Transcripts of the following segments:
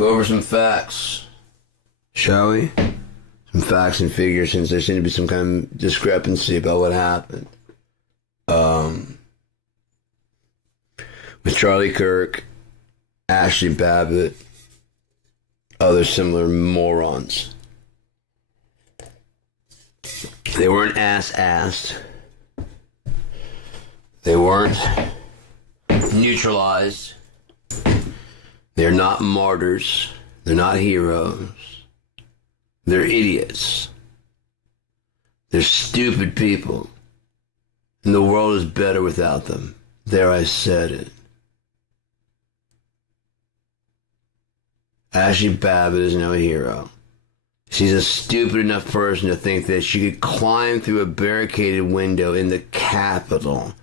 go over some facts, shall we? Some facts and figures, since there seems to be some kind of discrepancy about what happened. With Charlie Kirk, Ashley Babbitt, other similar morons. They weren't ass-assed. They weren't neutralized. They're not martyrs. They're not heroes. They're idiots. They're stupid people. And the world is better without them. There, I said it. Ashley Babbitt is no hero. She's a stupid enough person to think that she could climb through a barricaded window in the Capitol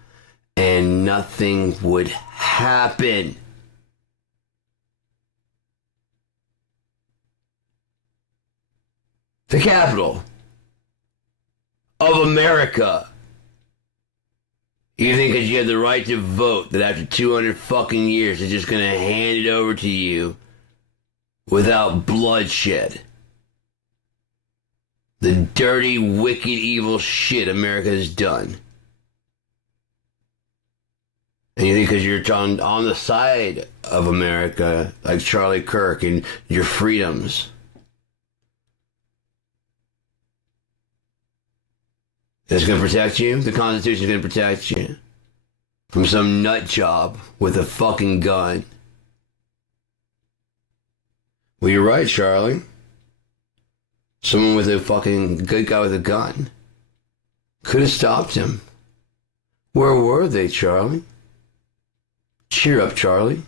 and nothing would happen. The Capitol of America. You think because you have the right to vote that after 200 fucking years they're just gonna hand it over to you without bloodshed? The dirty, wicked, evil shit America has done. And you think because you're on the side of America, like Charlie Kirk, and your freedoms, it's going to protect you? The Constitution is going to protect you from some nut job with a fucking gun. Well, you're right, Charlie. Someone with a fucking good guy with a gun could have stopped him. Where were they, Charlie? Cheer up, Charlie.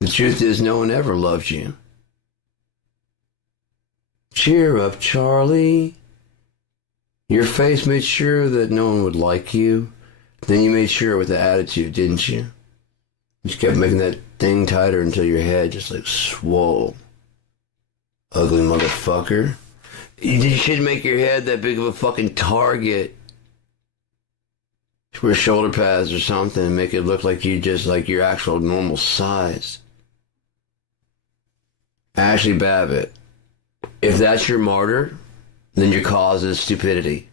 The truth is, no one ever loved you. Cheer up, Charlie. Your face made sure that no one would like you. Then you made sure with the attitude, didn't you? You just kept making that thing tighter until your head just like swole. Ugly motherfucker. You should make your head that big of a fucking target. Wear shoulder pads or something and make it look like you just like your actual normal size. Ashley Babbitt, if that's your martyr, then your cause is stupidity.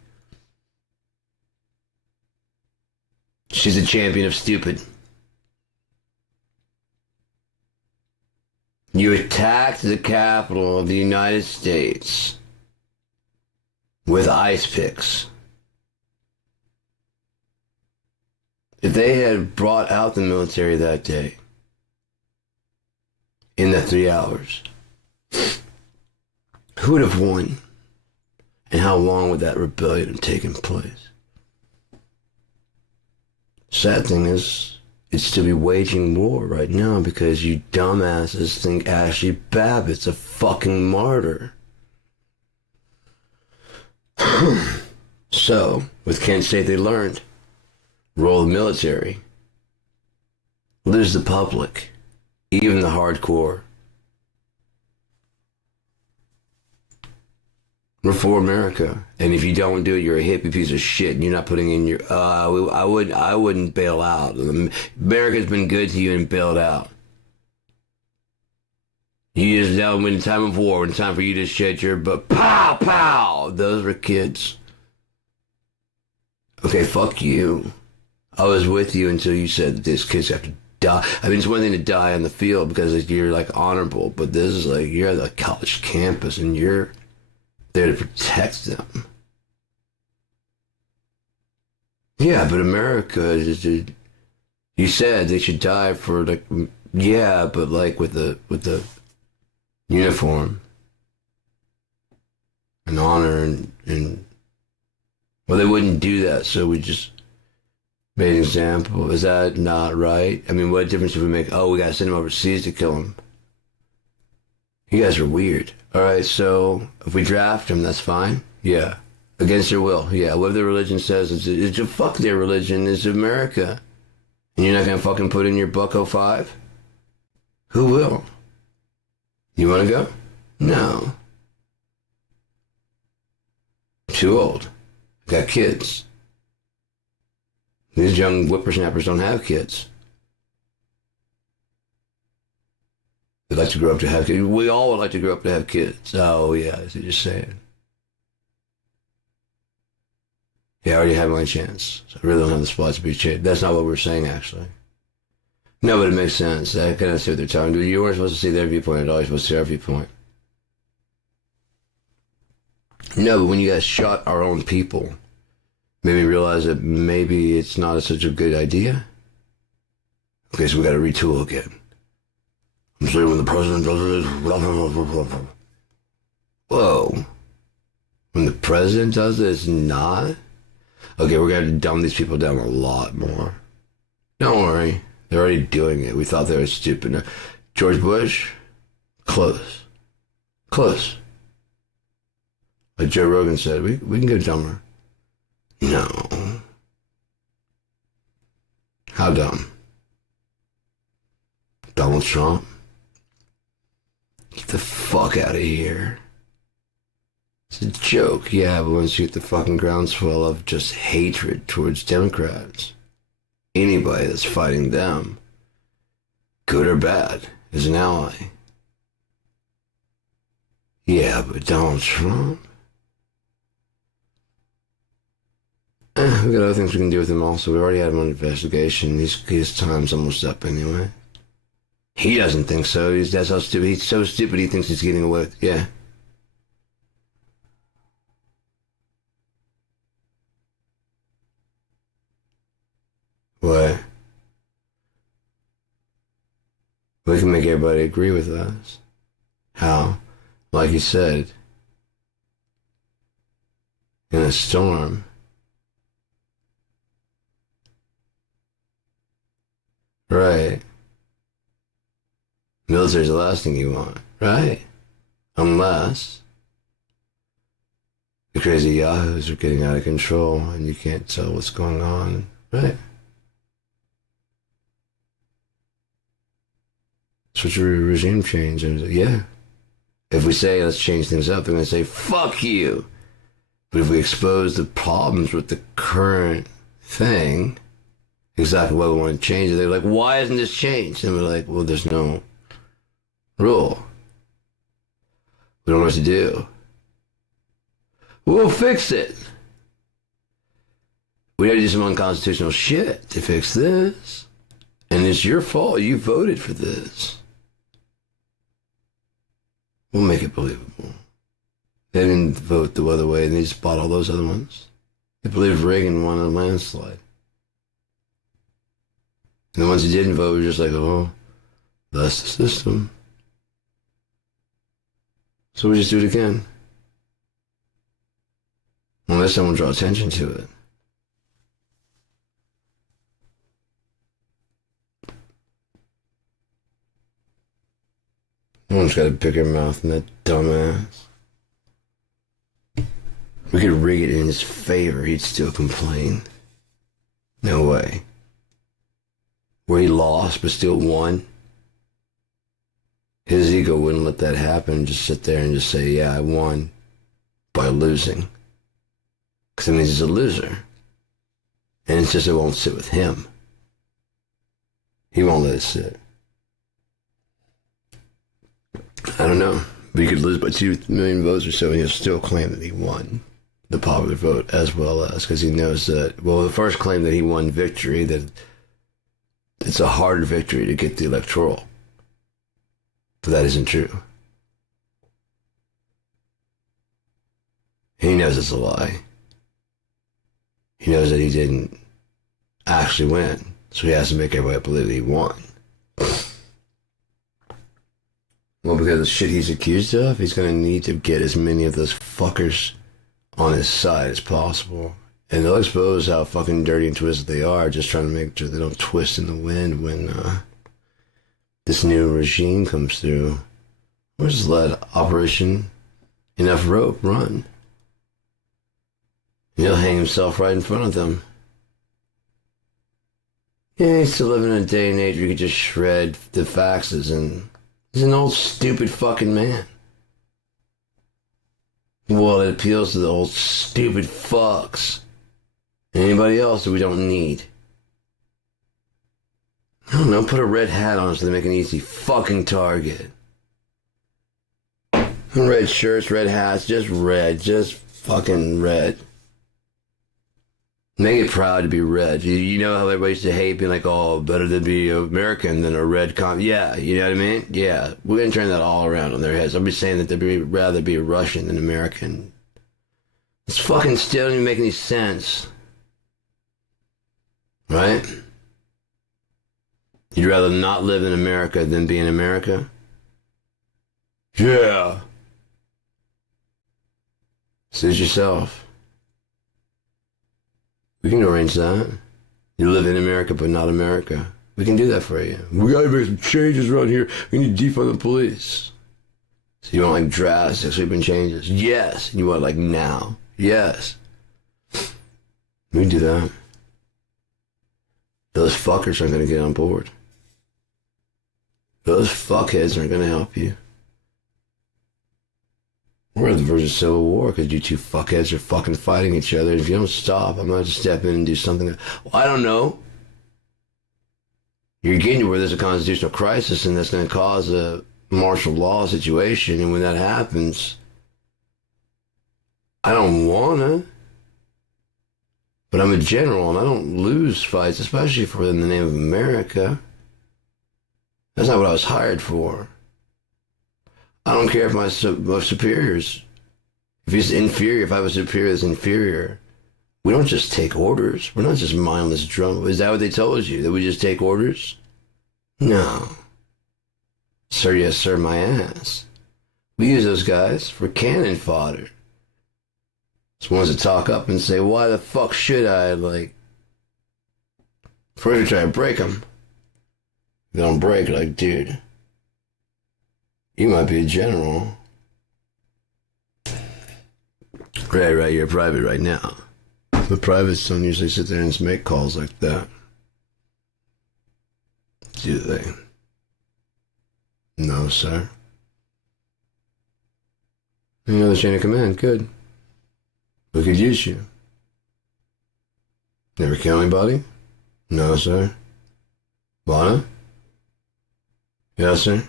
She's a champion of stupid. You attacked the Capitol of the United States with ice picks. If they had brought out the military that day, in the 3 hours, who would have won? And how long would that rebellion have taken place? Sad thing is, it's still be waging war right now because you dumbasses think Ashley Babbitt's a fucking martyr. So, with Kent State they learned, roll the military, lose the public, even the hardcore. Reform America, and if you don't do it, you're a hippie piece of shit, and you're not putting in your. I wouldn't bail out. America's been good to you and bailed out. You just now, when the time of war, when it's time for you to shed your butt, pow pow. Those were kids. Okay, fuck you. I was with you until you said that these kids have to die. I mean, it's one thing to die on the field because you're like honorable, but this is like you're at the college campus and you're there to protect them. Yeah, but America, you said they should die for like, yeah, but like with the uniform and honor and well, they wouldn't do that, so we just made an example. Is that not right? I mean, what difference if we make? Oh, we gotta send them overseas to kill them. You guys are weird. All right, so if we draft them, that's fine. Yeah, against their will. Yeah, whatever their religion says, it's fuck their religion. It's America, and you're not gonna fucking put in your bucko 5. Who will? You wanna go? No. Too old. Got kids. These young whippersnappers don't have kids. The I'd like to grow up to have kids. We all would like to grow up to have kids. Oh, yeah, that's what you're saying. Yeah, I already had my chance. So I really don't have the spot to be changed. That's not what we're saying, actually. No, but it makes sense. I kind of see what they're talking about. You weren't supposed to see their viewpoint at all. You're supposed to see our viewpoint. No, but when you guys shot our own people, made me realize that maybe it's not such a good idea. Okay, so we got to retool again. I'm saying when the president does this, blah, blah, blah, blah, blah. Whoa. When the president does this, not? Okay, we're going to dumb these people down a lot more. Don't worry. They're already doing it. We thought they were stupid. George Bush? Close. Close. Like Joe Rogan said, we can go dumber. No. How dumb? Donald Trump? Get the fuck out of here. It's a joke, yeah, but once you get the fucking groundswell of just hatred towards Democrats, anybody that's fighting them, good or bad, is an ally. Yeah, but Donald Trump? We've got other things we can do with him also. We already had him on investigation. His time's almost up anyway. He doesn't think so. That's how stupid. He's so stupid he thinks he's getting away with it. Yeah. What? We can make everybody agree with us. How? Like you said, in a storm. Right. Military's the last thing you want, right? Unless the crazy yahoos are getting out of control and you can't tell what's going on, right? Switch a regime change, and yeah. If we say let's change things up, they're going to say fuck you. But if we expose the problems with the current thing, exactly what we want to change it, they're like, why isn't this changed? And we're like, well, there's no rule. We don't know what to do. We'll fix it. We had to do some unconstitutional shit to fix this. And it's your fault. You voted for this. We'll make it believable. They didn't vote the other way, and they just bought all those other ones. They believed Reagan won a landslide. And the ones who didn't vote were just like, oh, that's the system. So we just do it again. Unless someone draw attention to it. No one's got a bigger mouth than that dumbass. We could rig it in his favor, he'd still complain. No way. Where he lost but still won. His ego wouldn't let that happen. Just sit there and just say, yeah, I won by losing. Because that means he's a loser. And it's just it won't sit with him. He won't let it sit. I don't know. But he could lose by 2 million votes or so, and he'll still claim that he won the popular vote, as well as, because he knows that, well, the first claim that he won victory, that it's a hard victory to get the electoral. But that isn't true. He knows it's a lie. He knows that he didn't actually win, so he has to make everybody believe that he won. Well, because of the shit he's accused of, he's going to need to get as many of those fuckers on his side as possible. And they'll expose how fucking dirty and twisted they are, just trying to make sure they don't twist in the wind when this new regime comes through. We'll just let Operation Enough Rope run. He'll hang himself right in front of them. Yeah, he's still living in a day and age where you could just shred the faxes, and he's an old stupid fucking man. Well, it appeals to the old stupid fucks. And anybody else that we don't need. I don't know, put a red hat on so they make an easy fucking target. Red shirts, red hats, just red, just fucking red. Make it proud to be red. You know how everybody used to hate being like, oh, better to be American than a red Yeah, you know what I mean? Yeah, we're going to turn that all around on their heads. I'll be saying that they'd rather be Russian than American. It's fucking still doesn't even make any sense. Right? You'd rather not live in America than be in America? Yeah. Suit yourself. We can arrange that. You live in America, but not America. We can do that for you. We gotta make some changes around here. We need to defund the police. So you want like drastic sweeping changes? Yes. You want like now? Yes. We can do that. Those fuckers aren't gonna get on board. Those fuckheads aren't gonna help you. We're at the verge of civil war because you two fuckheads are fucking fighting each other. If you don't stop, I'm going to step in and do something. Well, I don't know. You're getting to where there's a constitutional crisis and that's going to cause a martial law situation. And when that happens, I don't want to. But I'm a general and I don't lose fights, especially for in the name of America. That's not what I was hired for. I don't care if my superiors, if he's inferior, if I have a superior that's inferior, we don't just take orders. We're not just mindless drunk. Is that what they told you? That we just take orders? No. Sir, yes, sir, my ass. We use those guys for cannon fodder. It's ones that talk up and say, why the fuck should I, like, first we try to break them. They don't break, like, dude. You might be a general. Right, you're a private right now. The privates don't usually sit there and make calls like that. Do they? No, sir. You know the chain of command, good. We could use you. Never kill anybody? No, sir. Wanna? Yes, sir.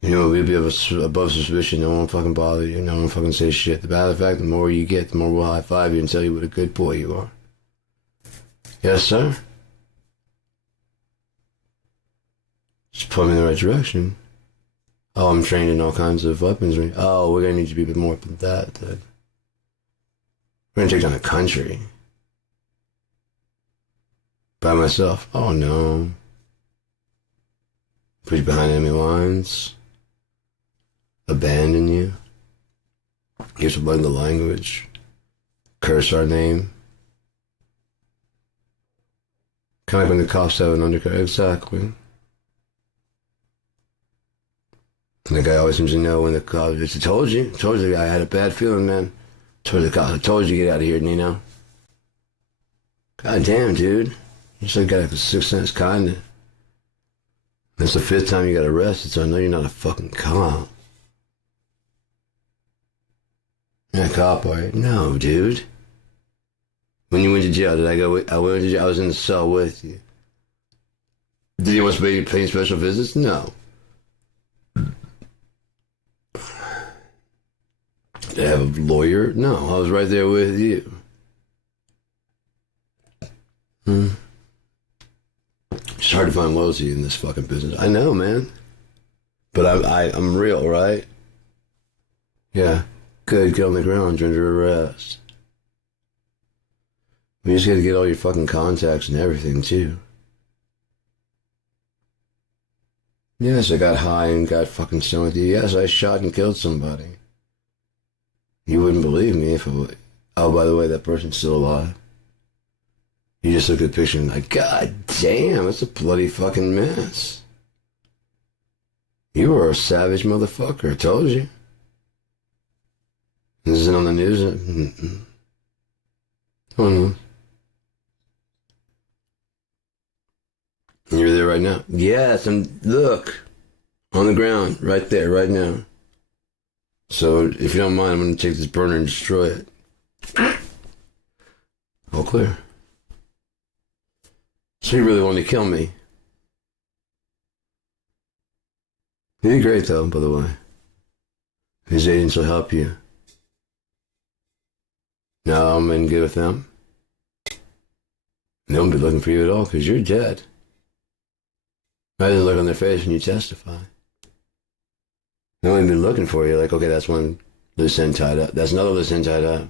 You know, we'd be above suspicion. No one will fucking bother you. No one will fucking say shit. The matter of fact, the more you get, the more we'll high-five you and tell you what a good boy you are. Yes, sir? Just put me in the right direction. Oh, I'm trained in all kinds of weapons. Oh, we're going to need you to be a bit more than that, then. We're going to take down the country. By myself. Oh, no. Put you behind enemy lines. Abandon you. You have to learn the language. Curse our name. Kind of like when the cops have an undercut. Exactly. And the guy always seems to know when the cops... I told you. I told you. I had a bad feeling, man. I told you to get out of here, Nino. God damn, dude. You just got like a sixth sense kinda. That's the fifth time you got arrested, so I know you're not a fucking cop. You're a cop, are you? No, dude. When you went to jail, did I go with, I went to jail, I was in the cell with you. Did you want to pay special visits? No. Did I have a lawyer? No, I was right there with you. It's hard to find loyalty in this fucking business. I know, man. But I'm real, right? Yeah. Good, get on the ground, you're under arrest. You just gotta get all your fucking contacts and everything, too. Yes, I got high and got fucking stoned with you. Yes, I shot and killed somebody. You wouldn't believe me if I would. Oh, by the way, that person's still alive. You just look at the picture and like, God damn, that's a bloody fucking mess. You were a savage motherfucker, I told you. This isn't on the news. Oh no. You're there right now. Yes, look. On the ground, right there, right now. So, if you don't mind, I'm going to take this burner and destroy it. All clear. So you really wanted to kill me? You did great, though, by the way. His agents will help you. No, I'm in good with them. They won't be looking for you at all because you're dead. Rather than look on their face when you testify. They won't even be looking for you. Like, okay, that's one loose end tied up. That's another loose end tied up.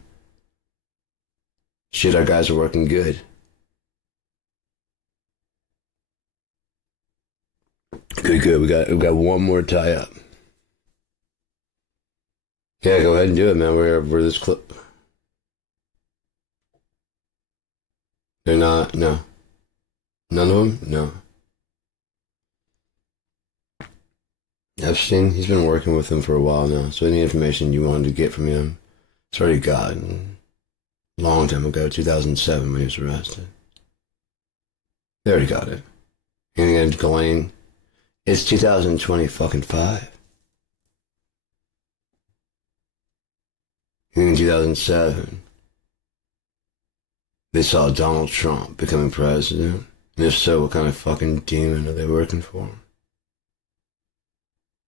Shit, our guys are working good. Good. We got one more tie up. Yeah, go ahead and do it, man. We're this close. They're not. No. None of them. No. Epstein, he's been working with them for a while now. So any information you wanted to get from him, it's already gotten. Long time ago, 2007, when he was arrested. They already got it. And Ghislaine, it's 2020 fucking 5. In 2007, they saw Donald Trump becoming president. And if so, what kind of fucking demon are they working for?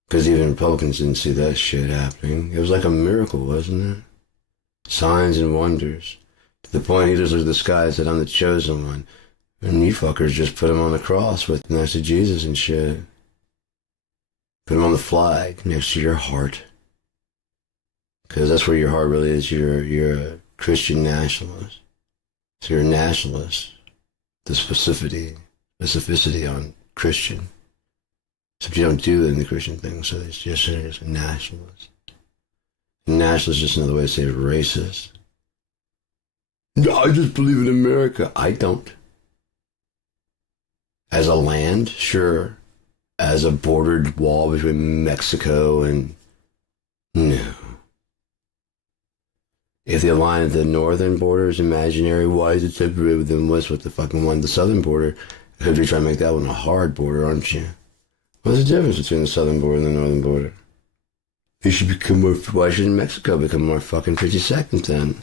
Because even Republicans didn't see that shit happening. It was like a miracle, wasn't it? Signs and wonders. To the point he just looked at the sky and said, I'm the chosen one. And you fuckers just put him on the cross with next to Jesus and shit. Put him on the flag next to your heart. Because that's where your heart really is. You're a Christian nationalist. So you're a nationalist. The specificity on Christian. Except you don't do it in the Christian thing, so it's just a nationalist. Nationalist is just another way to say racist. No, I just believe in America. I don't. As a land, sure. As a bordered wall between Mexico and... No. If the line at the northern border is imaginary, why is it separated with the west with the fucking one, the southern border? Because you're trying to make that one a hard border, aren't you? What's the difference between the southern border and the northern border? It should become more... Why shouldn't Mexico become more fucking 52nd then?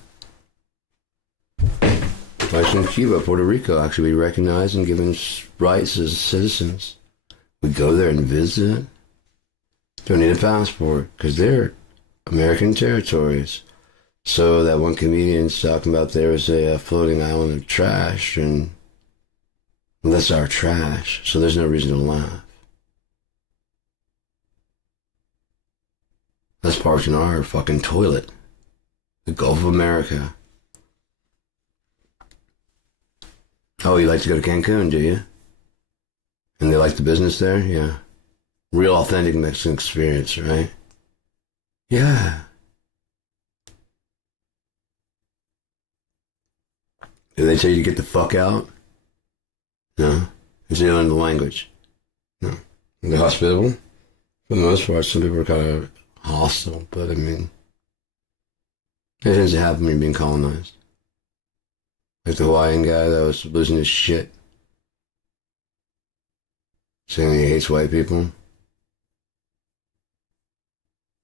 Why shouldn't Cuba, Puerto Rico actually be recognized and given rights as citizens? We go there and visit. Don't need a passport because they're American territories. So that one comedian's talking about there was a floating island of trash, and that's our trash. So there's no reason to laugh. That's parked in our fucking toilet. The Gulf of America. Oh, you like to go to Cancun, do you? And they like the business there? Yeah. Real authentic Mexican experience, right? Yeah. Did they tell you to get the fuck out? No. Did they learn the language? No. They're hospitable? For the most part, some people are kind of hostile, but I mean, it tends to happen when you're being colonized. Like the Hawaiian guy that was losing his shit, saying he hates white people.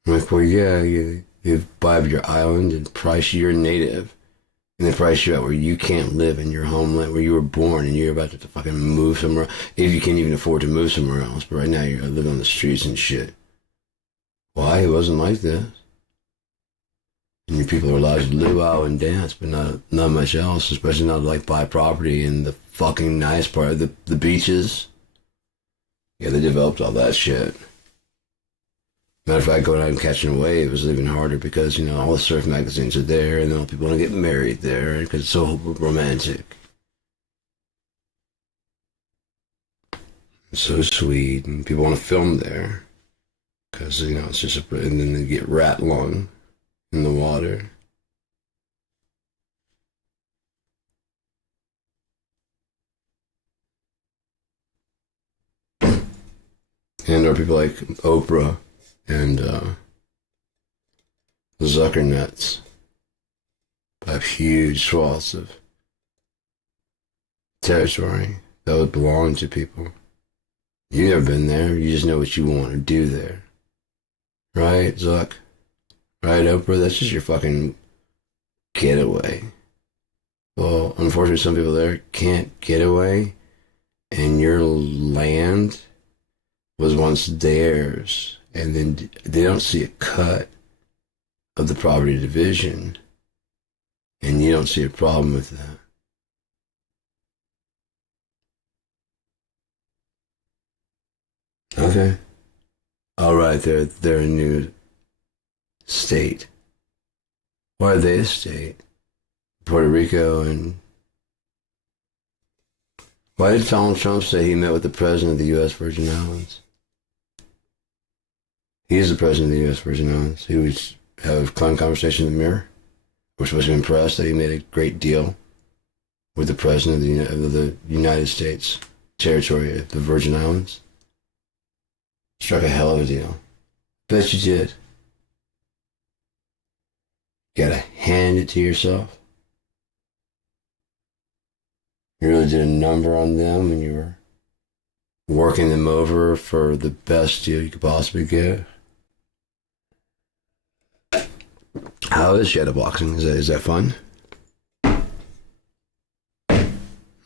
I'm like, well, yeah, you buy your island and price you're native, and they price you out where you can't live in your homeland where you were born, and you're about to fucking move somewhere. If you can't even afford to move somewhere else, but right now you're living on the streets and shit. Why? It wasn't like this. And your people are allowed to luau and dance, but not much else, especially not like buy property in the fucking nice part of the beaches. Yeah, they developed all that shit. Matter of fact, going out and catching a wave was even harder because, you know, all the surf magazines are there and all people want to get married there because it's so romantic. It's so sweet, and people want to film there because, you know, it's just and then they get rat lung in the water. And there are people like Oprah and Zuckernuts have huge swaths of territory that would belong to people. You've never been there. You just know what you want to do there. Right, Zuck? Right, Oprah? That's just your fucking getaway. Well, unfortunately, some people there can't get away, and your land was once theirs, and then they don't see it cut. of the property division, and you don't see a problem with that. Okay. All right, they're a new state. Why are they a state? Puerto Rico and why did Donald Trump say he met with the president of the U.S. Virgin Islands? He is the president of the U.S. Virgin Islands. He was have a conversation in the mirror. We're supposed to be impressed that he made a great deal with the president of the United States territory of the Virgin Islands. Struck a hell of a deal. Bet you did. Gotta hand it to yourself. You really did a number on them when you were working them over for the best deal you could possibly get. How is shadowboxing? Is that fun?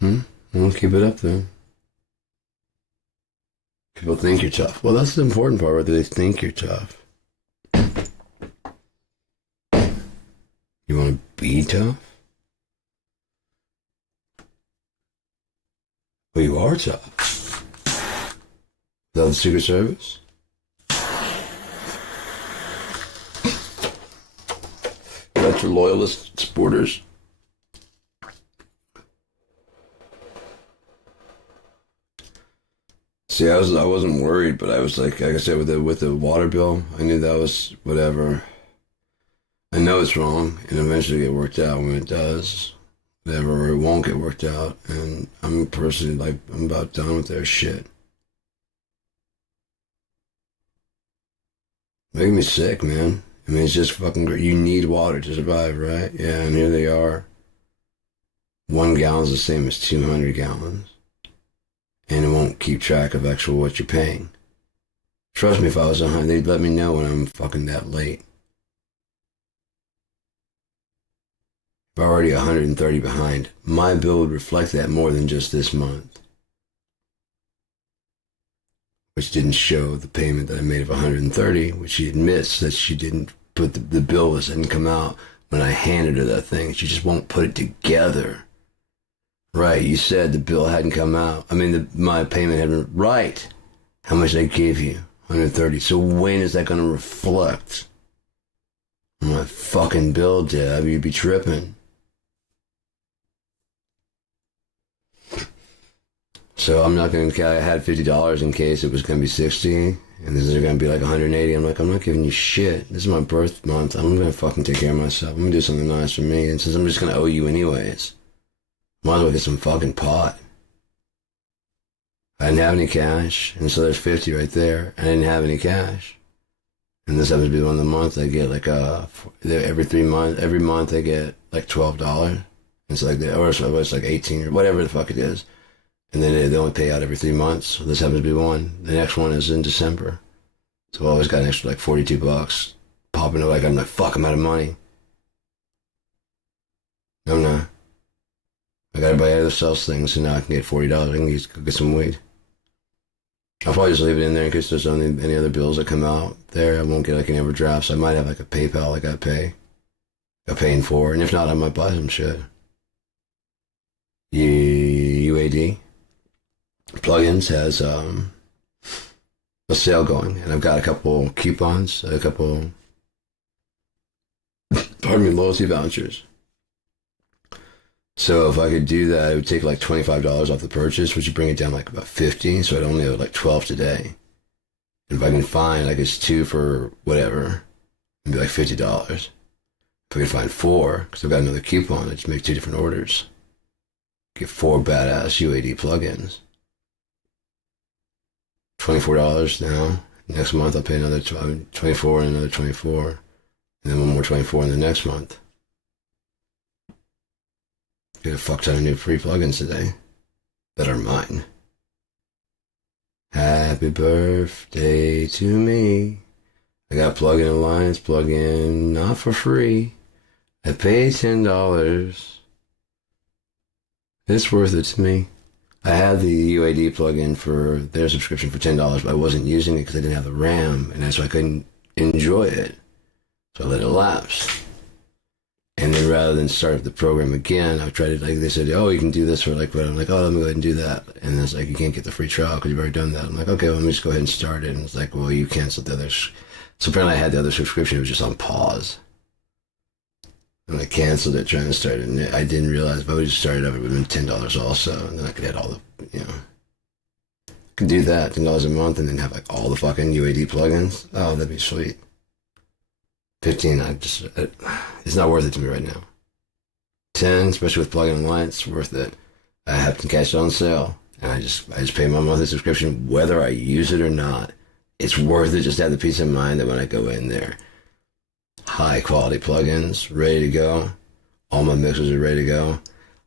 Well, keep it up then. People think you're tough. Well, that's the important part, whether they think you're tough. You want to be tough? Well, you are tough. Without the Secret Service? That's for loyalist supporters. See, I wasn't worried, but I was like I said, with the water bill, I knew that was whatever. I know it's wrong, and eventually get worked out when it does. Whatever, or it won't get worked out, and I'm personally like I'm about done with their shit. Making me sick, man. I mean, it's just fucking great. You need water to survive, right? Yeah, and here they are. 1 gallon is the same as 200 gallons. And it won't keep track of actual what you're paying. Trust me, if I was 100, they'd let me know when I'm fucking that late. If I'm already 130 behind, my bill would reflect that more than just this month. Which didn't show the payment that I made of 130, which she admits that she didn't put the bill didn't come out when I handed her that thing. She just won't put it together. Right, you said the bill hadn't come out. I mean, my payment hadn't. Right. How much I gave you? 130. So when is that going to reflect on my fucking bill, Deb? You'd be tripping. So I'm not going to. I had $50 in case it was going to be 60, and this is going to be like 180. I'm like, I'm not giving you shit. This is my birth month. I'm going to fucking take care of myself. I'm going to do something nice for me, and since I'm just going to owe you anyways. Might as well get some fucking pot. I didn't have any cash, and so there's 50 right there. I didn't have any cash. And this happens to be one of the months I get like every 3 months, every month I get like $12. It's like, or it's like 18 or whatever the fuck it is. And then they only pay out every 3 months. So this happens to be one. The next one is in December. So I always got an extra like $42 popping up. Like I'm like, fuck, I'm out of money. No, I'm not. I gotta buy other sales things, and now I can get $40. I can go get some weed. I'll probably just leave it in there in case there's any other bills that come out there. I won't get like any overdrafts. I might have like a PayPal I gotta pay. I'm paying for, and if not, I might buy some shit. UAD plugins has a sale going, and I've got a couple coupons, loyalty vouchers. So if I could do that, it would take like $25 off the purchase, which would bring it down like about 50. So I'd only owe like 12 today. And if I can find like it's 2 for whatever, it'd be like $50. If I can find 4, because I've got another coupon, I just make 2 different orders. Get 4 badass UAD plugins. $24 now. Next month I'll pay another 24 and another 24. And then one more 24 in the next month. Get a fuck ton of new free plugins today that are mine. Happy birthday to me. I got Plugin Alliance plugin, not for free. I paid $10. It's worth it to me. I had the UAD plugin for their subscription for $10, but I wasn't using it because I didn't have the RAM, and so I couldn't enjoy it. So I let it lapse. And then rather than start up the program again, I tried it, like they said, oh, you can do this for like, what? I'm like, oh, let me go ahead and do that. And it's like, you can't get the free trial because you've already done that. I'm like, okay, well, let me just go ahead and start it. And it's like, well, you canceled the other. So apparently I had the other subscription. It was just on pause. And I canceled it trying to start it. And I didn't realize if I would just started up, it would have been $10 also. And then I could add all the, could do that, $10 a month, and then have like all the fucking UAD plugins. Oh, that'd be sweet. 15, it's not worth it to me right now. 10, especially with plugin Alliance, it's worth it. I have to catch it on sale, and I just pay my monthly subscription whether I use it or not. It's worth it just to have the peace of mind that when I go in there, high quality plugins, ready to go. All my mixers are ready to go.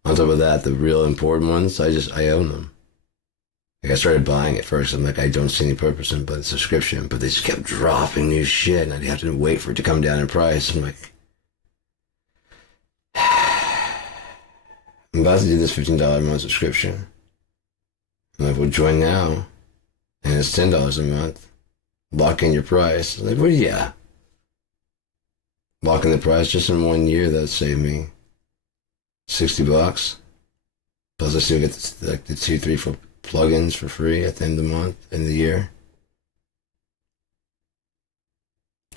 On top of that, the real important ones, I own them. Like I started buying it first. I'm like, I don't see any purpose in the subscription, but they just kept dropping new shit, and I'd have to wait for it to come down in price. I'm like, I'm about to do this $15 a month subscription. I'm like, well, join now, and it's $10 a month. Lock in your price. I'm like, well, yeah. Lock in the price just in 1 year. That saved me $60. Plus, I still get the 2, 3, 4 plugins for free at the end of the month, end of the year.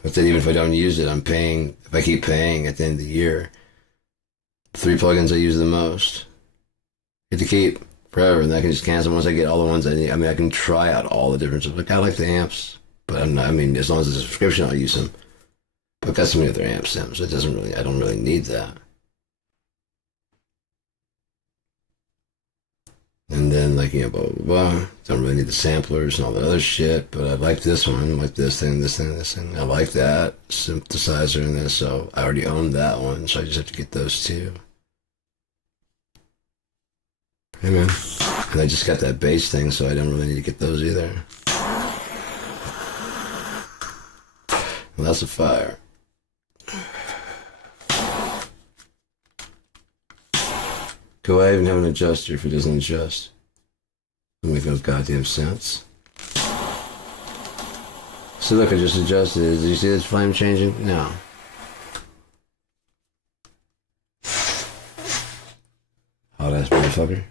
But then even if I don't use it, I'm paying, if I keep paying at the end of the year, 3 plugins I use the most, get to keep forever, and I can just cancel once I get all the ones I need. I mean, I can try out all the different stuff. Like, I like the amps, but I'm not, I mean, as long as it's a subscription, I'll use them. But I've got so many other amp sims, it doesn't really, I don't really need that. And then, like, blah, blah, blah. Don't really need the samplers and all that other shit, but I like this one, like this thing, this thing, this thing. I like that synthesizer and this, so I already own that one, so I just have to get those two. Hey, man. And I just got that bass thing, so I don't really need to get those either. Well, that's a fire. Do I even have an adjuster if it doesn't adjust? Doesn't make no goddamn sense. So look, I just adjusted it. Did you see this flame changing? No. Hot ass motherfucker.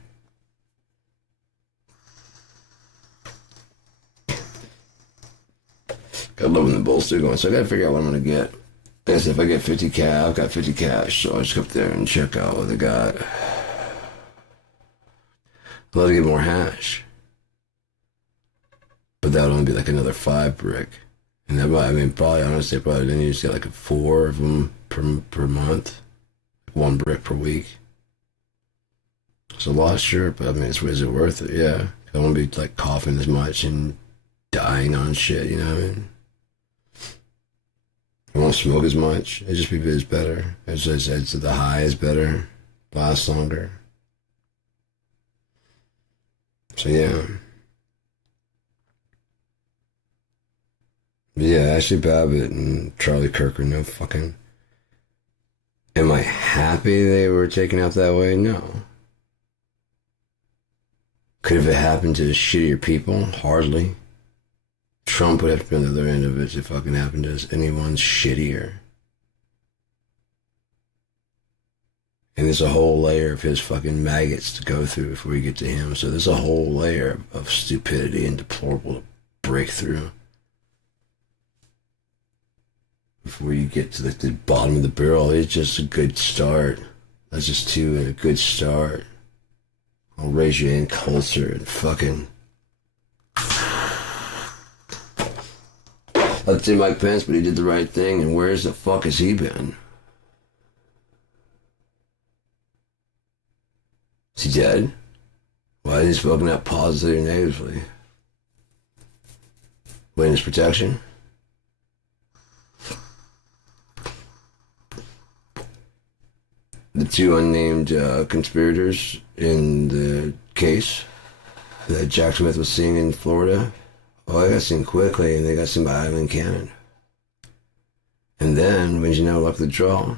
Got love when the bolts are going, so I gotta figure out what I'm gonna get. I guess if I get 50 cash, I've got 50 cash, so I'll just go up there and check out what they got. I'd love to get more hash. But that would only be like another 5 brick. And that might, I mean, probably, honestly, probably then you just get like 4 of them per month. 1 brick per week. It's a lot, sure, but I mean, is it worth it? Yeah. I won't be like coughing as much and dying on shit, you know what I mean? I won't smoke as much. It just it's better. It's the high is better. Lasts longer. So yeah. Yeah, Ashley Babbitt and Charlie Kirk are no fucking... Am I happy they were taken out that way? No. Could have it happened to shittier people? Hardly. Trump would have to be on the other end of it if it fucking happened to anyone shittier. And there's a whole layer of his fucking maggots to go through before you get to him. So there's a whole layer of stupidity and deplorable to break through before you get to the bottom of the barrel. It's just a good start. That's just a good start. I'll raise you in closer and fucking... I'd say Mike Pence, but he did the right thing, and where's the fuck has he been? Is he dead? Why hasn't he spoken out positively or negatively? Witness protection? The 2 unnamed conspirators in the case that Jack Smith was seeing in Florida, oh, they got seen quickly, and they got seen by Eileen Cannon. And then, when you know, luck of the draw,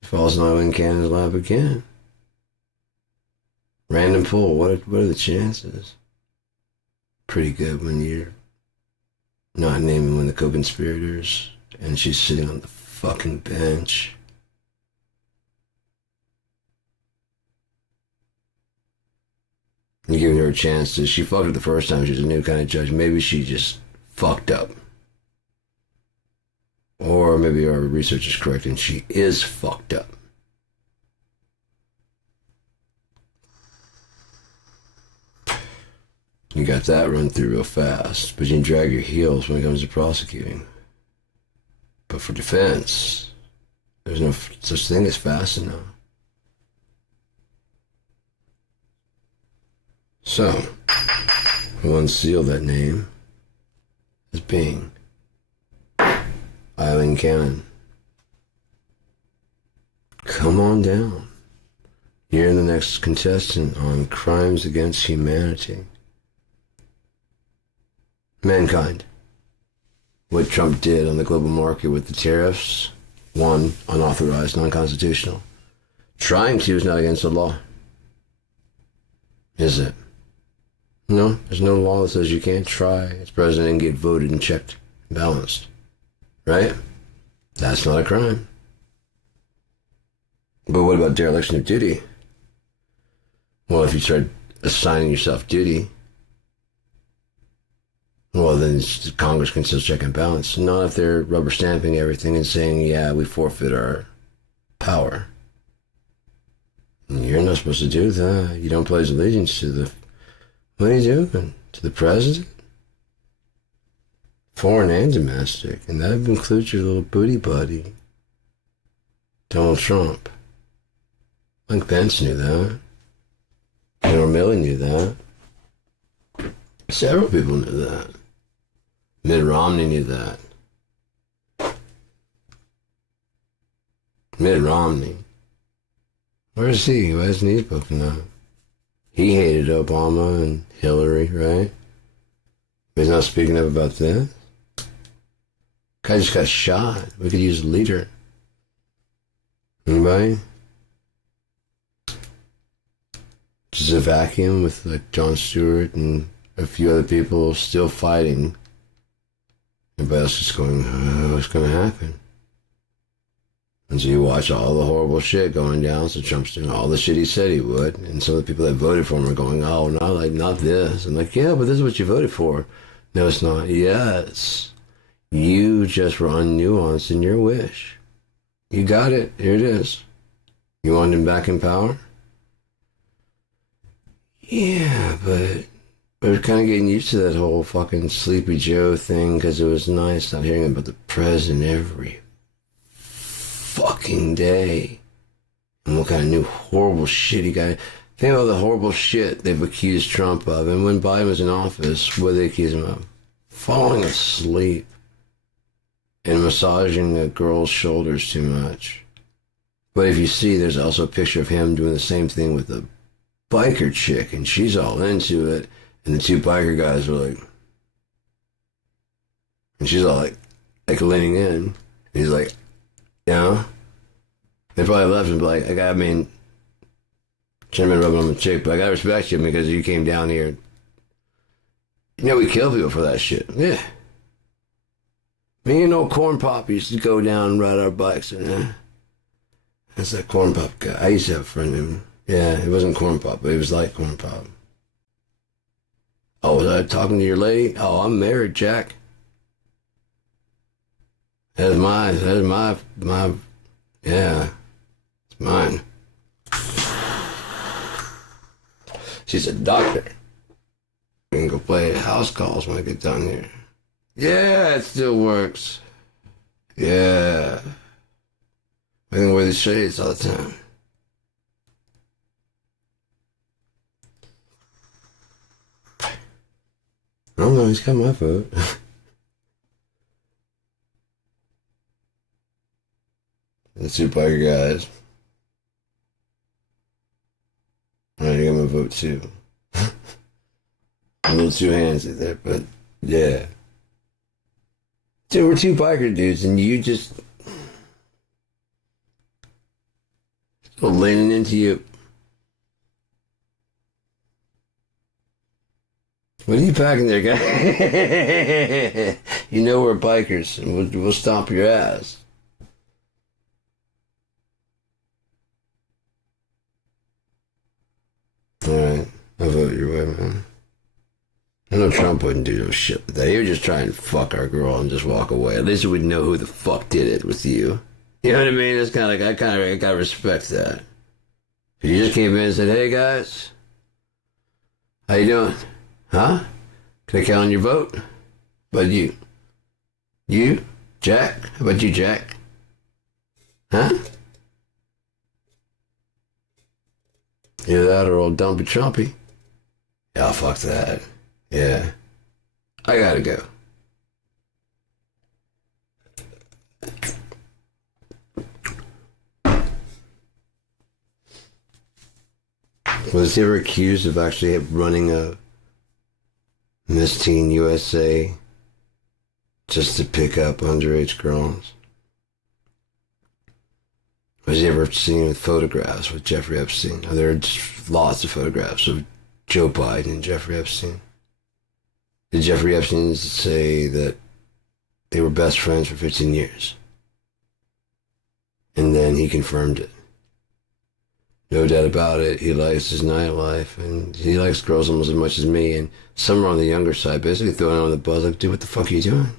he falls in Eileen Cannon's lap again. Random pull, what are the chances? Pretty good when you're not naming one of the co-conspirators and she's sitting on the fucking bench. You're giving her a chance to. She fucked up the first time. She's a new kind of judge. Maybe she just fucked up. Or maybe our research is correct and she is fucked up. You got that run through real fast, but you can drag your heels when it comes to prosecuting. But for defense, there's no such thing as fast enough. So, we'll unseal that name as being Eileen Cannon. Come on down. You're the next contestant on Crimes Against Humanity. Mankind. What Trump did on the global market with the tariffs, one, unauthorized, non-constitutional. Trying to is not against the law. Is it? No, there's no law that says you can't try as president and get voted and checked, balanced. Right? That's not a crime. But what about dereliction of duty? Well, if you start assigning yourself duty, well, then Congress can still check and balance. Not if they're rubber stamping everything and saying, yeah, we forfeit our power. You're not supposed to do that. You don't pledge allegiance to the... What are you doing? To the president? Foreign and domestic. And that includes your little booty buddy, Donald Trump. Mike Pence knew that. General Milley knew that. Several people knew that. Mitt Romney knew that. Mitt Romney. Where is he? Why isn't he spoken up? He hated Obama and Hillary, right? But he's not speaking up about this. Guy just got shot. We could use a leader. Anybody? Just a vacuum with like Jon Stewart and a few other people still fighting. Everybody else is going, oh, what's going to happen? And so you watch all the horrible shit going down. So Trump's doing all the shit he said he would. And some of the people that voted for him are going, oh, not this. I'm like, yeah, but this is what you voted for. No, it's not. Yes. You just were unnuanced in your wish. You got it. Here it is. You want him back in power? Yeah, but we're kind of getting used to that whole fucking Sleepy Joe thing because it was nice not hearing about the president every fucking day. And what kind of new horrible shit he got. Think about the horrible shit they've accused Trump of. And when Biden was in office, what did they accuse him of? Falling asleep and massaging a girl's shoulders too much. But if you see, there's also a picture of him doing the same thing with a biker chick, and she's all into it. And the two biker guys were like, and she's all like leaning in. And he's like, you know? They probably left and be like, I mean, shouldn't have been rubbing on the chick, but I gotta respect you because you came down here. You know, we kill people for that shit. Yeah. Me and old Corn Pop used to go down and ride our bikes. And, that's that Corn Pop guy. I used to have a friend named, yeah, it wasn't Corn Pop, but it was like Corn Pop. Oh, was I talking to your lady? Oh, I'm married, Jack. That's my, yeah, it's mine. She's a doctor. We can go play house calls when I get down here. Yeah, it still works. Yeah. I can wear the shades all the time. I don't know, he's got my vote. The two biker guys. Alright, you got my vote too. A little too handsy there, but yeah. Dude, we're two biker dudes, and you just leaning into you. What are you packing there, guy? You know we're bikers, and we'll stomp your ass. All right, I'll vote your way, man. I know Trump wouldn't do no shit like that. He would just try and fuck our girl and just walk away. At least we'd know who the fuck did it with you. You know what I mean? It's kind of like I gotta respect that. If you just came in and said, "Hey guys, how you doing? Huh? Can I count on your vote?" But you, Jack? How about you, Jack? Huh? Either that or old Dumpy Trumpy. Yeah, fuck that. Yeah. I gotta go. Was he ever accused of actually running a Miss Teen USA just to pick up underage girls? Was he ever seen with photographs with Jeffrey Epstein? Are there lots of photographs of Joe Biden and Jeffrey Epstein? Did Jeffrey Epstein say that they were best friends for 15 years? And then he confirmed it. No doubt about it, he likes his nightlife, and he likes girls almost as much as me, and some are on the younger side, basically throwing him on the buzz, like, dude, what the fuck are you doing?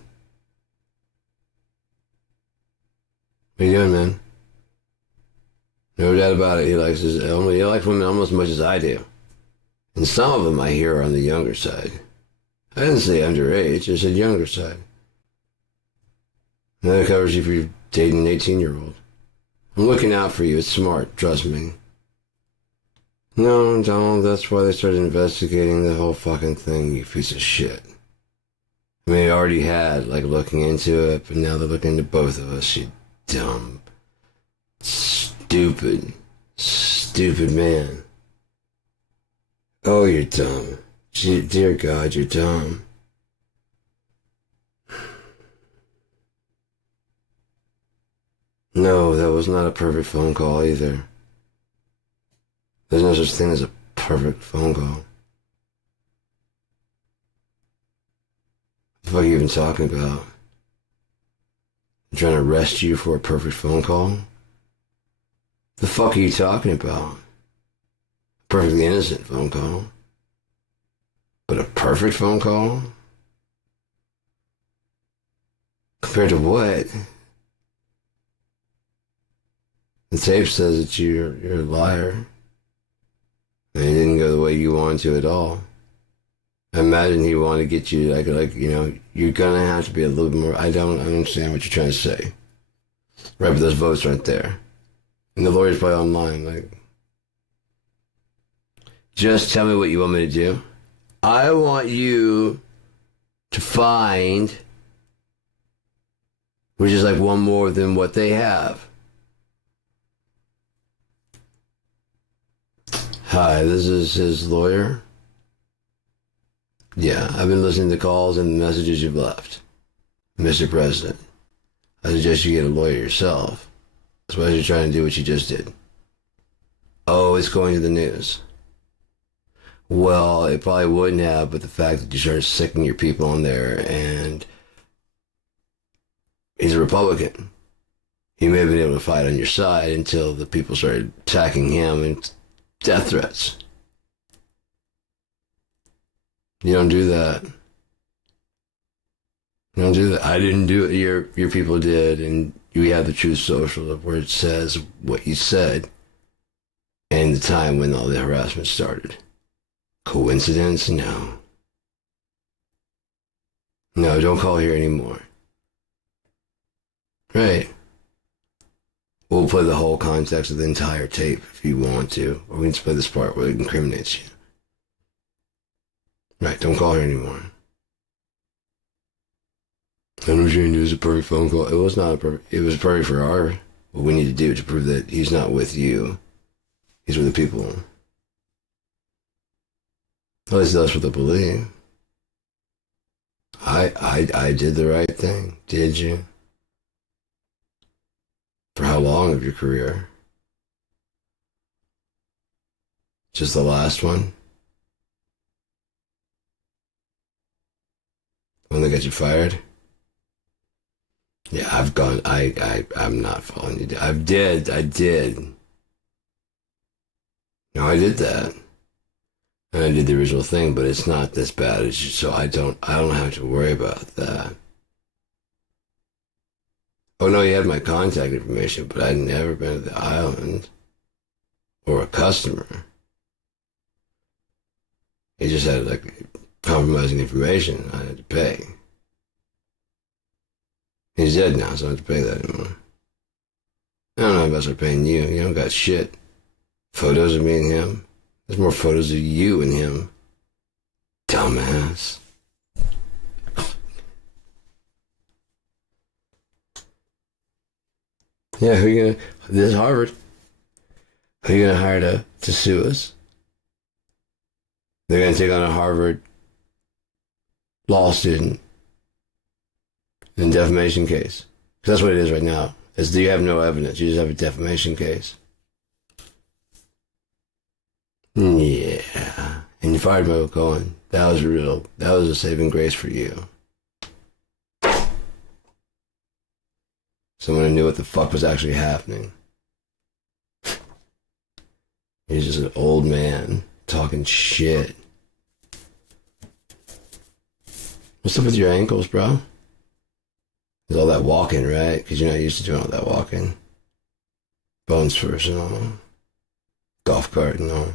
What are you doing, man? No doubt about it, he likes women almost as much as I do. And some of them I hear are on the younger side. I didn't say underage, I said younger side. And that covers you if you're dating an 18-year-old. I'm looking out for you, it's smart, trust me. No, Donald, that's why they started investigating the whole fucking thing, you piece of shit. I mean, they already had, looking into it, but now they're looking into both of us, you dumb, stupid man. Oh, you're dumb. Dear God, you're dumb. No, that was not a perfect phone call either. There's no such thing as a perfect phone call. What the fuck are you even talking about? I'm trying to arrest you for a perfect phone call? The fuck are you talking about? A perfectly innocent phone call. But a perfect phone call? Compared to what? The tape says that you're a liar. And it didn't go the way you wanted to at all. I imagine he wanted to get you, you're gonna have to be a little bit more, I don't understand what you're trying to say. Right, but those votes aren't there. And the lawyer's probably online, just tell me what you want me to do. I want you to find, which is one more than what they have. Hi, this is his lawyer. Yeah, I've been listening to calls and the messages you've left. Mr. President, I suggest you get a lawyer yourself. Especially you're trying to do what you just did. Oh, it's going to the news. Well, it probably wouldn't have, but the fact that you started sicking your people on there, and he's a Republican. He may have been able to fight on your side until the people started attacking him and death threats. You don't do that. You don't do that. I didn't do it. Your people did, and we have the Truth Social where it says what you said and the time when all the harassment started. Coincidence? No. No, don't call here anymore. Right. We'll play the whole context of the entire tape if you want to, or we can just play this part where it incriminates you. Right, don't call her anymore. I know what you're going to do is a perfect phone call. It was not a perfect, it was perfect for what we need to do to prove that he's not with you. He's with the people. At least that's what they believe. I did the right thing. Did you? For how long of your career? Just the last one? The one that got you fired? Yeah, I've gone. I'm not following you. I did. I did. No, I did that. And I did the original thing, but it's not this bad. It's just, so I don't have to worry about that. Oh no, you had my contact information, but I'd never been to the island or a customer. He just had like compromising information. I had to pay. He's dead now, so I don't have to pay that anymore. I don't know about start paying you. You don't got shit. Photos of me and him. There's more photos of you and him. Dumbass. Yeah, who you gonna? This is Harvard. Who you gonna hire to sue us? They're gonna take on a Harvard law student in defamation case. Because that's what it is right now. Is you have no evidence. You just have a defamation case. Yeah. And you fired Michael Cohen. That was real. That was a saving grace for you. Someone who knew what the fuck was actually happening. He's just an old man talking shit. What's up with your ankles, bro? There's all that walking, right? Because you're not used to doing all that walking. Bones first and all. Golf cart and all.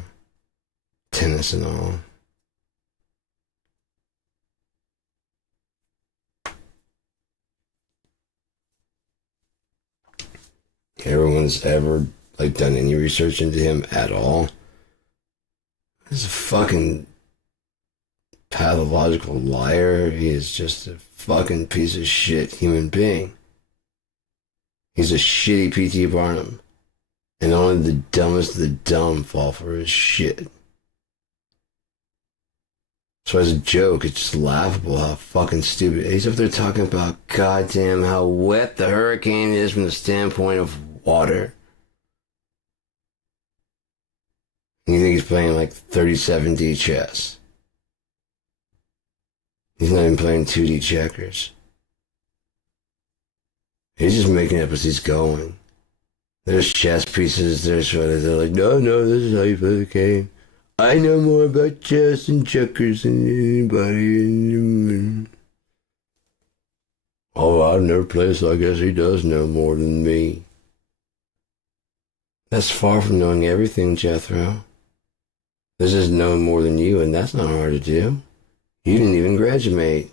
Tennis and all. Everyone's ever like done any research into him at all? He's a fucking pathological liar. He is just a fucking piece of shit human being. He's a shitty P.T. Barnum. And only the dumbest of the dumb fall for his shit. So as a joke, it's just laughable how fucking stupid. He's up there talking about goddamn how wet the hurricane is from the standpoint of water. And you think he's playing like 37D chess. He's not even playing 2D checkers. He's just making up as he's going. There's chess pieces, there's what they're like, no, this is how you play the game. I know more about chess and checkers than anybody. Oh, I've never played, so I guess he does know more than me. That's far from knowing everything, Jethro. This is knowing more than you, and that's not hard to do. You didn't even graduate.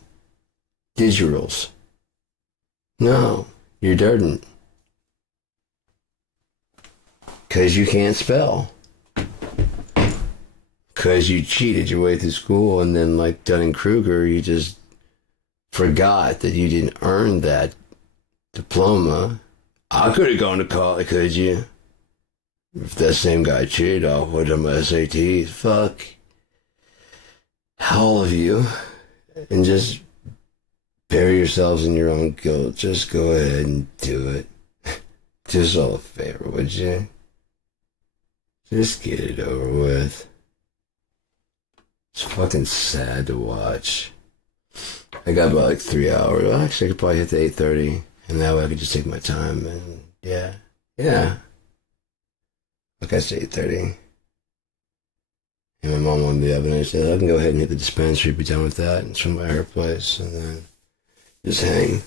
Did you, Rolls? No, you didn't. Because you can't spell. Because you cheated your way through school, and then like Dunning-Kruger, you just forgot that you didn't earn that diploma. I could have gone to college, could you? If that same guy cheated off with my SATs, fuck all of you, and just bury yourselves in your own guilt. Just go ahead and do it. Do us all a favor, would you? Just get it over with. It's fucking sad to watch. I got about like 3 hours. Well, actually, I could probably hit the 8:30, and that way I could just take my time. And yeah. Like I said, 8:30. And my mom wanted the evidence. I said, I can go ahead and hit the dispensary, be done with that, and swing by her place, and then just hang.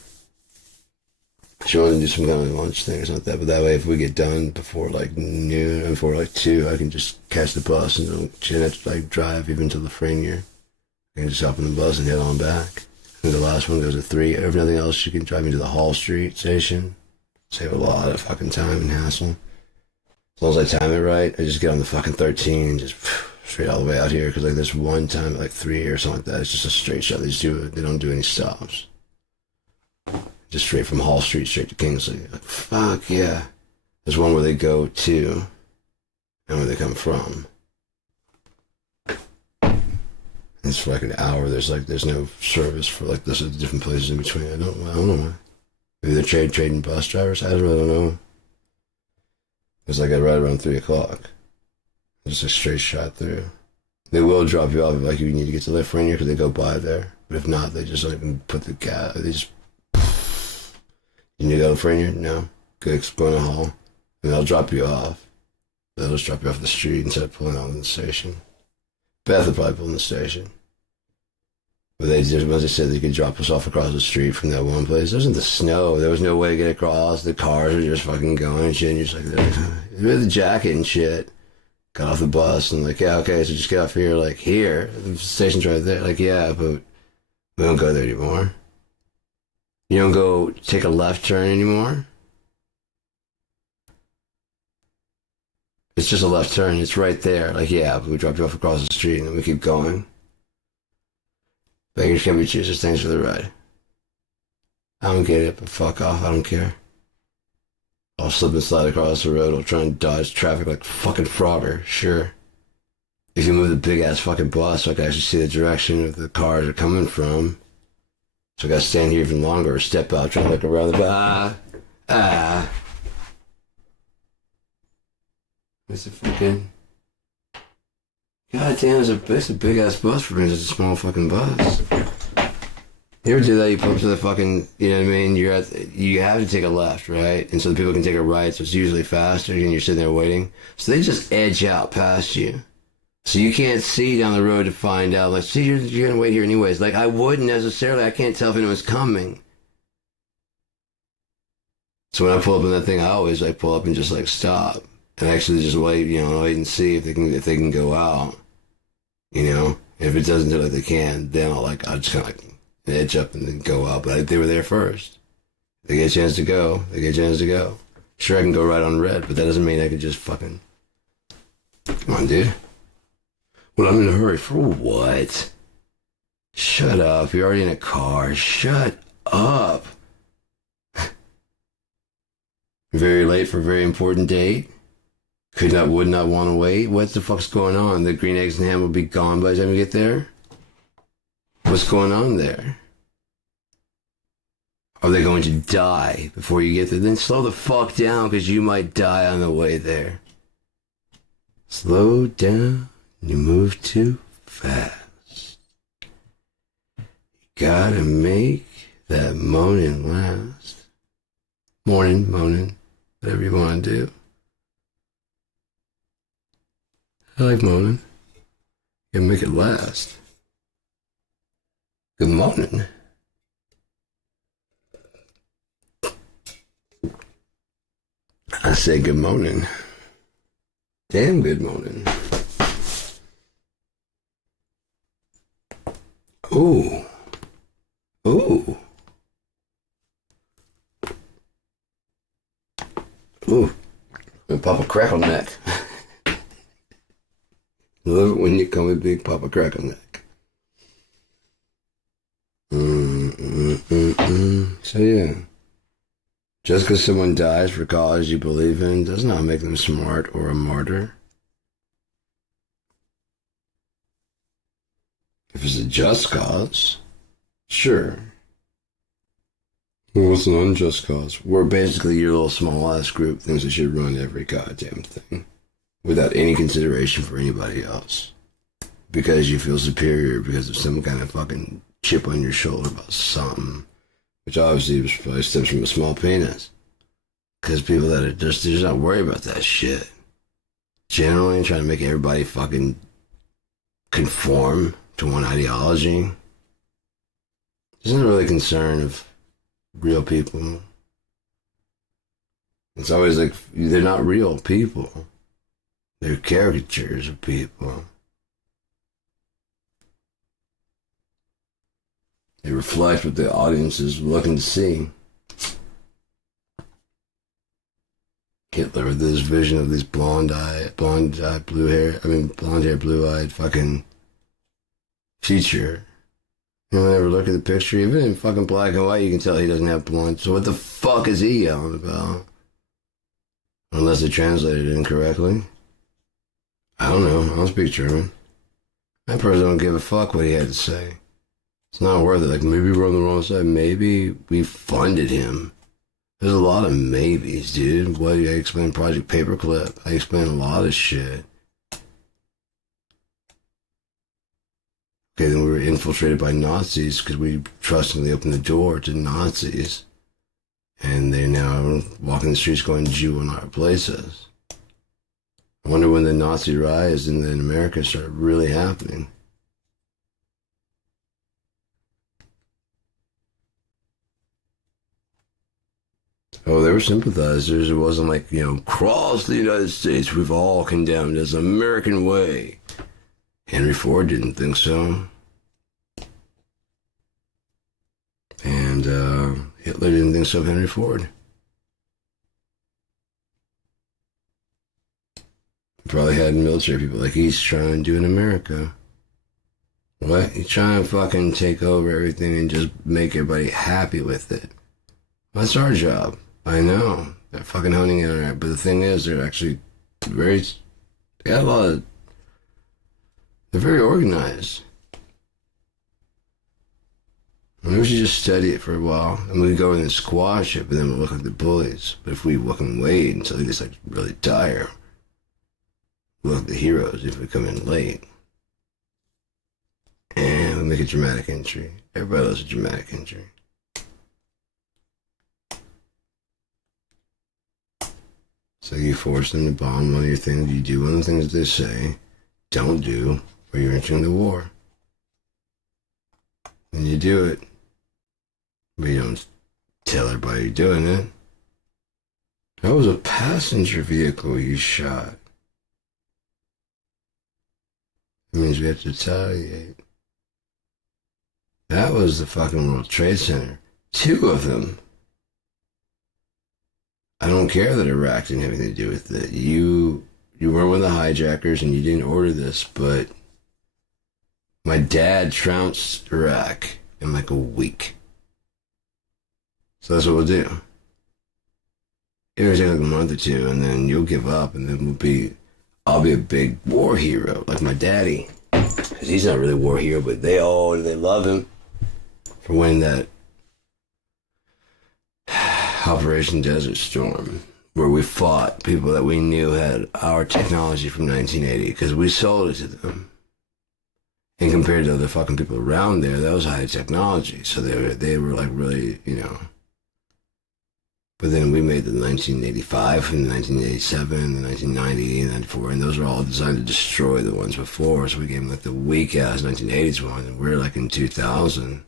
She wanted to do some kind of lunch thing or something, but that way if we get done before like noon and before like 2, I can just catch the bus and she didn't have to like drive even to Lafreniere. I can just hop on the bus and head on back. And the last one goes to 3. If nothing else, she can drive me to the Hall Street station. Save a lot of fucking time and hassle. As long as I time it right, I just get on the fucking 13 and just straight all the way out here. Because like there's one time at like 3 or something like that. It's just a straight shot. They don't do any stops. Just straight from Hall Street straight to Kingsley. Like, fuck yeah. There's one where they go to and where they come from. It's for like an hour. There's no service for like this different places in between. I don't know why. Maybe they're trading bus drivers. I really don't know. It's like right around 3 o'clock. Just a straight shot through. They will drop you off if like you need to get to Lafreniere because they go by there. But if not, they just don't even put the gas. They just You need California? No. Go explore the hall. And they'll drop you off. They'll just drop you off the street instead of pulling out in the station. Beth will probably pull in the station. But they just, once they said they could drop us off across the street from that one place, there wasn't the snow. There was no way to get across. The cars were just fucking going and shit. And you're just like, with the jacket and shit. Got off the bus and like, yeah, okay, so just get off here. Like, here. The station's right there. Like, yeah, but we don't go there anymore. You don't go take a left turn anymore? It's just a left turn. It's right there. Like, yeah, but we drop you off across the street and then we keep going. Beggars can't be choosers. Thanks for the ride. I don't get it, but fuck off. I don't care. I'll slip and slide across the road. I'll try and dodge traffic like fucking Frogger. Sure. If you move the big ass fucking bus so I can actually see the direction of the cars are coming from. So I gotta stand here even longer or step out, try to look around the It's a fucking. God damn, it's a big ass bus for me. It's a small fucking bus. You ever do that? You pull up to the fucking, you know what I mean? You have to take a left, right? And so the people can take a right, so it's usually faster, and you're sitting there waiting. So they just edge out past you. So you can't see down the road to find out, like, see, you're gonna wait here anyways. Like, I wouldn't necessarily, I can't tell if anyone's coming. So when I pull up in that thing, I always, like, pull up and just, like, stop. And actually just wait, wait and see if they can go out. If it doesn't look like they can, then I'll just kind of like edge up and then go out. But they were there first. They get a chance to go. Sure, I can go right on red, but that doesn't mean I can just fucking. Come on, dude. Well, I'm in a hurry. For what? Shut up. You're already in a car. Shut up. Very late for a very important date. Would not want to wait. What the fuck's going on? The green eggs and ham will be gone by the time we get there? What's going on there? Are they going to die before you get there? Then slow the fuck down, because you might die on the way there. Slow down. You move too fast. You gotta make that moaning last. Moaning, whatever you want to do. I like moaning. You gotta make it last. Good morning. I say good morning. Damn good morning. Ooh. Ooh. Ooh. Papa Crackle Neck. Love it when you call me Big Papa Crackle Neck. So yeah. Just because someone dies for a cause you believe in does not make them smart or a martyr. If it's a just cause, sure. Well, it's an unjust cause. Where basically your little small ass group thinks it should run every goddamn thing without any consideration for anybody else. Because you feel superior because of some kind of fucking chip on your shoulder about something. Which obviously probably stems from a small penis. Because people that are just, they're just not worried about that shit. Generally trying to make everybody fucking conform to one ideology. Isn't really a concern of real people. It's always like, they're not real people. They're caricatures of people. They reflect what the audience is looking to see. Hitler with this vision of this blonde-eyed, blonde-haired, blue-eyed fucking feature. You don't ever look at the picture, even in fucking black and white, you can tell he doesn't have blonde. So what the fuck is he yelling about? Unless they translated it incorrectly. I don't know. I don't speak German. I personally don't give a fuck what he had to say. It's not worth it. Like, maybe we're on the wrong side. Maybe we funded him. There's a lot of maybes, dude. What, I explain Project Paperclip. I explain a lot of shit. Okay, then we were infiltrated by Nazis because we trustingly opened the door to Nazis. And they now walk in the streets going Jew in our places. I wonder when the Nazi riots in America started really happening. Oh, they were sympathizers. It wasn't like, cross the United States, we've all condemned as American way. Henry Ford didn't think so. And Hitler didn't think so of Henry Ford. Probably had military people like he's trying to do in America. What? He's trying to fucking take over everything and just make everybody happy with it. That's our job. I know. They're fucking honing in on it. But the thing is, they're actually they got a lot of, they're very organized. Maybe we should just study it for a while, and we go in and squash it, but then we'll look like the bullies. But if we look and wait until they get really tired, we'll look like the heroes if we come in late. And we make a dramatic entry. Everybody loves a dramatic entry. So you force them to bomb one of your things, you do one of the things they say, don't do, or you're entering the war. And you do it. But you don't tell everybody you're doing it. That was a passenger vehicle you shot. That means we have to retaliate. That was the fucking World Trade Center. 2 of them. I don't care that Iraq didn't have anything to do with it. You weren't one of the hijackers and you didn't order this, but my dad trounced Iraq in like a week. So that's what we'll do. It'll take like a month or 2, and then you'll give up, and then I'll be a big war hero, like my daddy. Because he's not really a war hero, but they love him for winning that Operation Desert Storm, where we fought people that we knew had our technology from 1980, because we sold it to them. And compared to other fucking people around there, that was high technology. So they were like really, But then we made the 1985 and the 1987 and the 1990 and 94, and those were all designed to destroy the ones before. So we gave them like the weak-ass 1980s one, and we're like in 2000.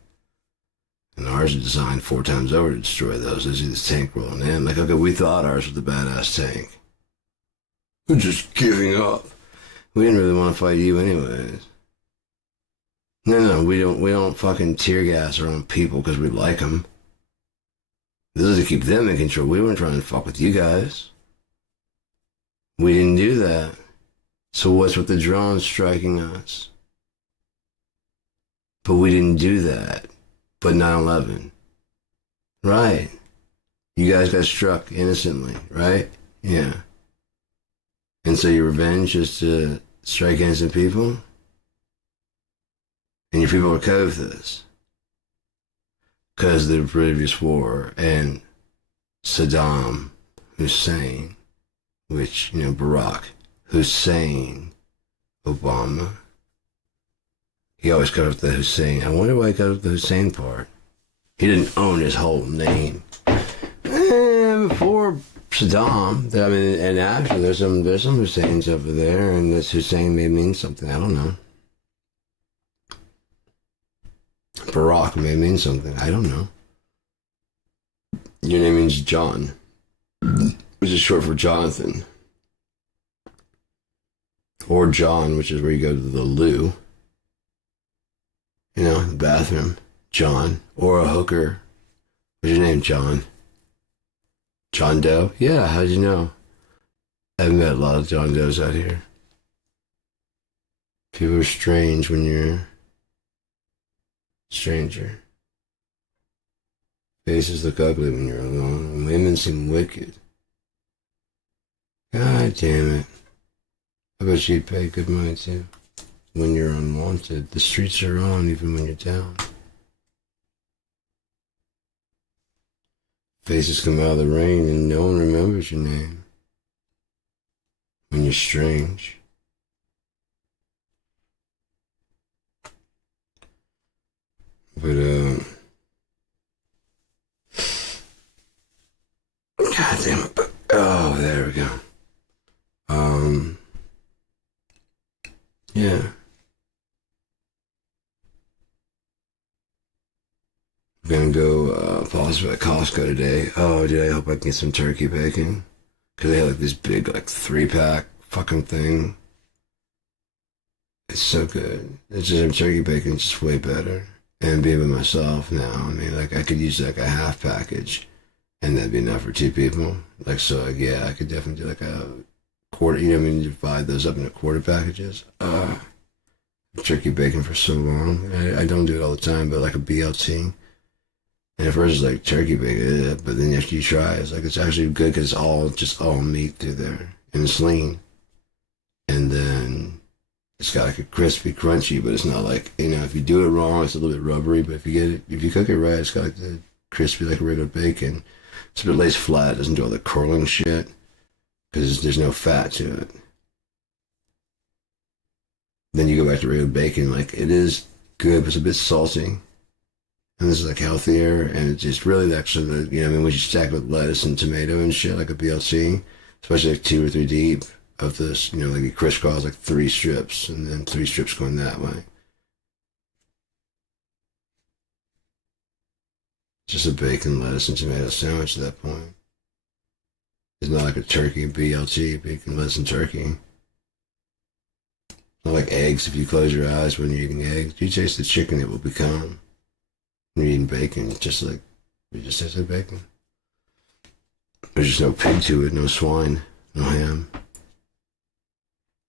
And ours are designed 4 times over to destroy those. They see this tank rolling in. Like, okay, we thought ours was the badass tank. We're just giving up. We didn't really want to fight you anyways. No, we don't fucking tear gas our own people because we like them. This is to keep them in control. We weren't trying to fuck with you guys. We didn't do that. So what's with the drones striking us? But we didn't do that. But 9/11. Right. You guys got struck innocently, right? Yeah. And so your revenge is to strike innocent people? And your people are okay with this? Because of the previous war and Saddam Hussein, which, Barack Hussein Obama, he always cut off the Hussein. I wonder why he cut off the Hussein part. He didn't own his whole name. Before Saddam, and after, there's some Husseins over there, and this Hussein may mean something. I don't know. Barack may mean something. I don't know. Your name means John, which is short for Jonathan. Or John, which is where you go to the loo. The bathroom. John. Or a hooker. What's your name, John? John Doe? Yeah, how'd you know? I've met a lot of John Does out here. People are strange when you're a stranger. Faces look ugly when you're alone, and women seem wicked. God damn it. I bet you'd pay good money too. When you're unwanted, the streets are on even when you're down. Faces come out of the rain and no one remembers your name. When you're strange. But, Gonna go possibly at Costco today. Oh, dude, I hope I can get some turkey bacon. Because they have like this big, like 3-pack fucking thing. It's so good. It's just turkey bacon, it's just way better. And being with myself now, I mean, like I could use like a half package and that'd be enough for 2 people. Like, so like, yeah, I could definitely do like a quarter, you know what I mean? Divide those up into quarter packages. Turkey bacon for so long. I don't do it all the time, but like a BLT. And at first it's like turkey bacon, but then after you try it's like it's actually good because it's all meat through there. And it's lean. And then it's got like a crispy, crunchy, but it's not like, you know, if you do it wrong, it's a little bit rubbery, but if you cook it right, it's got like the crispy like regular bacon. It's a bit lays flat, it doesn't do all the curling shit because there's no fat to it. Then you go back to regular bacon, like it is good, but it's a bit salty. And this is like healthier, and it's just really actually, you know, I mean, when you stack it with lettuce and tomato and shit, like a BLT, especially like 2 or 3 deep of this, you know, like you crisscross like 3 strips, and then 3 strips going that way. Just a bacon, lettuce, and tomato sandwich at that point. It's not like a turkey BLT, bacon, lettuce, and turkey. Not like eggs. If you close your eyes when you're eating eggs, you taste the chicken it will become. When you're eating bacon, just like you just taste like bacon. There's just no pig to it, no swine, no ham.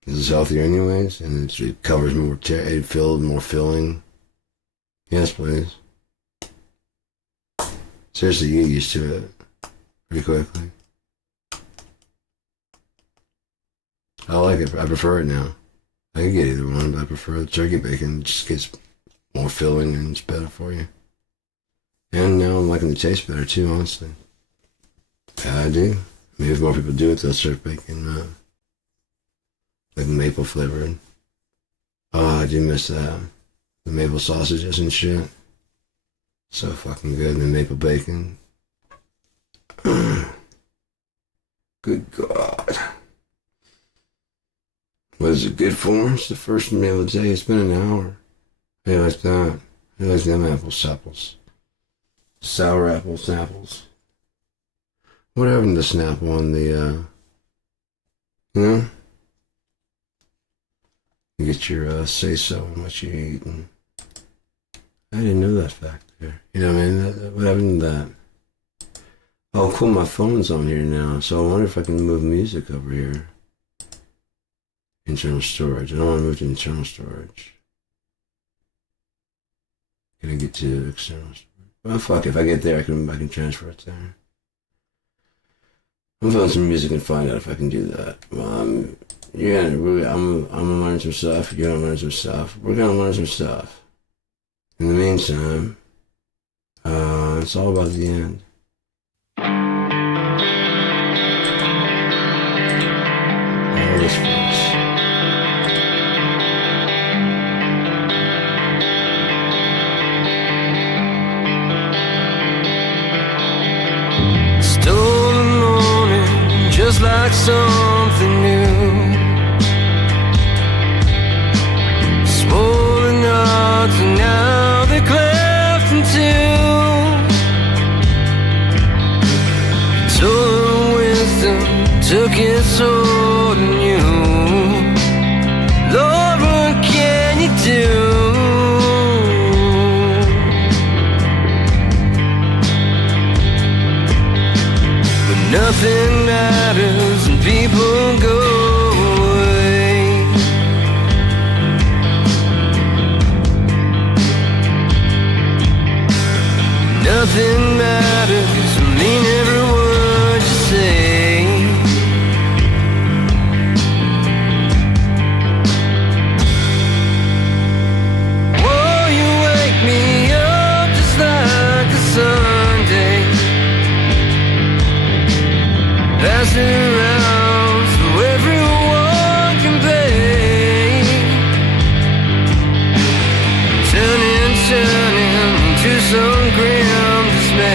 It's healthier anyways, and it covers more, more filling. Yes, please. Seriously, you get used to it pretty quickly. I like it. I prefer it now. I can get either one, but I prefer the turkey bacon. It just gets more filling and it's better for you. And now I'm liking the taste better too, honestly. Yeah, I do. Maybe if more people do it, they'll start making like maple flavored. Oh, I do miss that. The maple sausages and shit. So fucking good. And the maple bacon. Good God. What is it good for? It's the first meal of the day. It's been an hour. Hey, like that. Hey, like them apple sapples. Sour apple sapples. What happened to Snapple on the, you know? You get your say-so on what you eat. And I didn't know that fact there. You know what I mean? What happened to that? Oh, cool, my phone's on here now, so I wonder if I can move music over here. Internal storage. I don't want to move to internal storage. Can I get to external storage? Well, fuck, if I get there, I can transfer it there. I'm playing some music and find out if I can do that. Well, I'm gonna learn some stuff. You're gonna learn some stuff. We're gonna learn some stuff. In the meantime, it's all about the end. All this place. Just like something new, swollen knots and now they're cleft in two. Total wisdom took its hold on you. Lord, what can you do? But nothing matters and people go away. Nothing matters, I mean every word you say. Whoa, you wake me up just like a Sunday. Pass it around so everyone can pay. Turning into some grim dismay.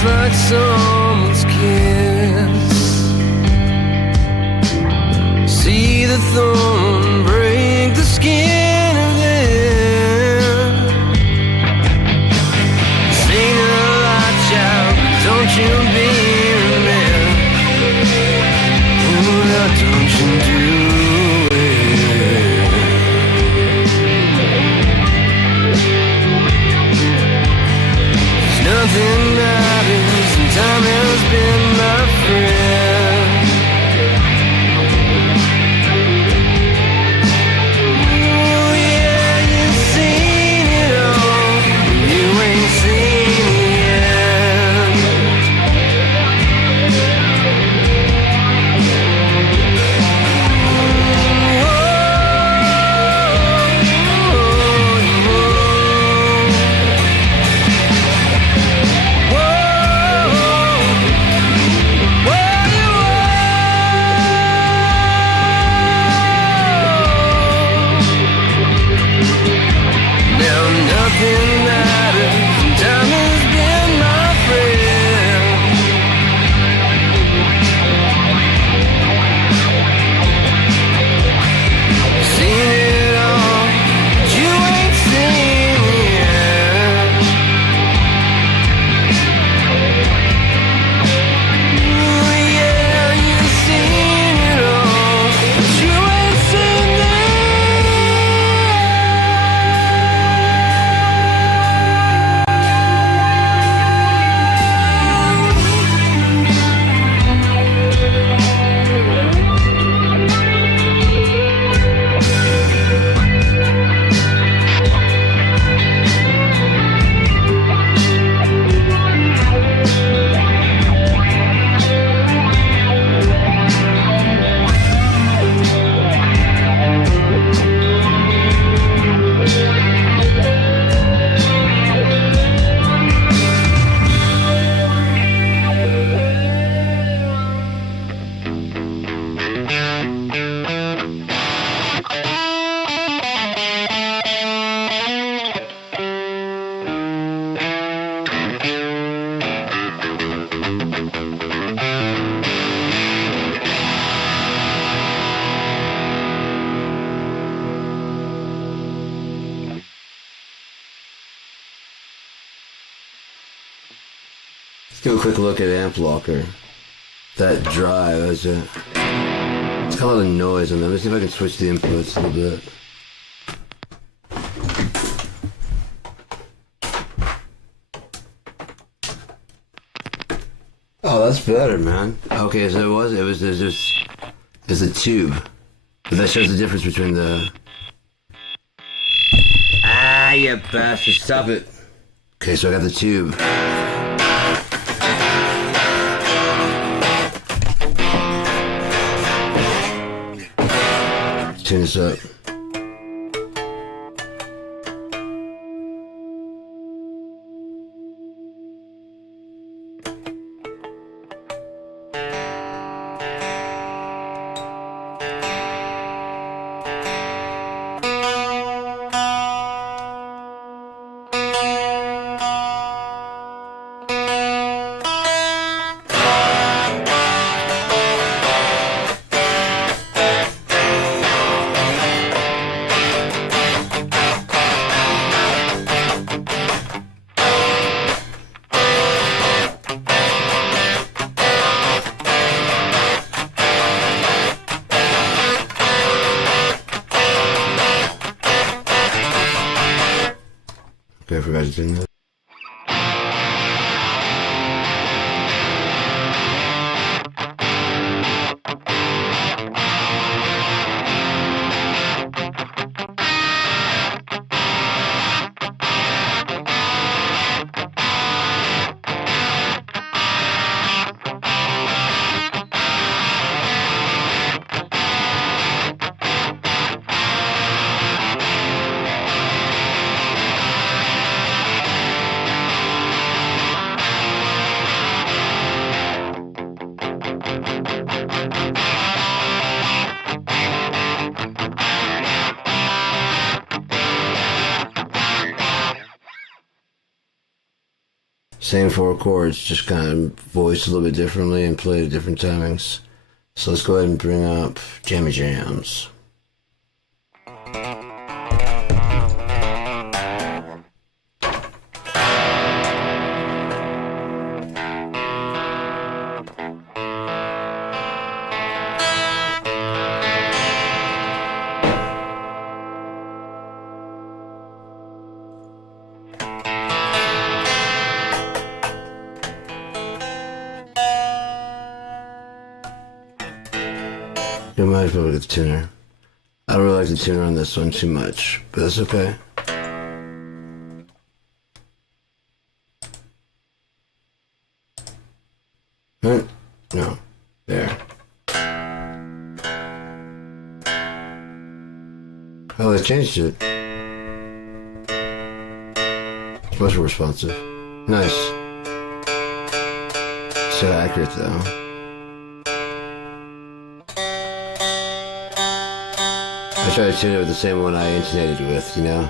just like someone's kiss. See the thorn break the skin of them. Sing a lot, child, but don't you be a man. Oh, now don't you do it. There's nothing matters, and time has been my friend. Oh yeah, you've seen it all, you ain't seen the end. Now nothing matters, and time has been my friend. Seen it all, but you ain't seen the end. Oh yeah, you've seen it all, but you ain't seen the end. Let's do a quick look at Amp Locker. That drive, it's got a lot of noise on them. Let's see if I can switch the inputs a little bit. Oh, that's better, man. Okay, so there's a tube. But that shows the difference between the... Ah, you bastard, stop it. Okay, so I got the tube. Turn this up. Okay, I forgot to turn that. Same four chords, just kind of voiced a little bit differently and played at different timings. So let's go ahead and bring up Jammy Jams. You might as well get the tuner. I don't really like the tuner on this one too much, but that's okay. Right? No. There. Oh, they changed it. It's much more responsive. Nice. So accurate though. I try to tune it with the same one I intonated with, you know?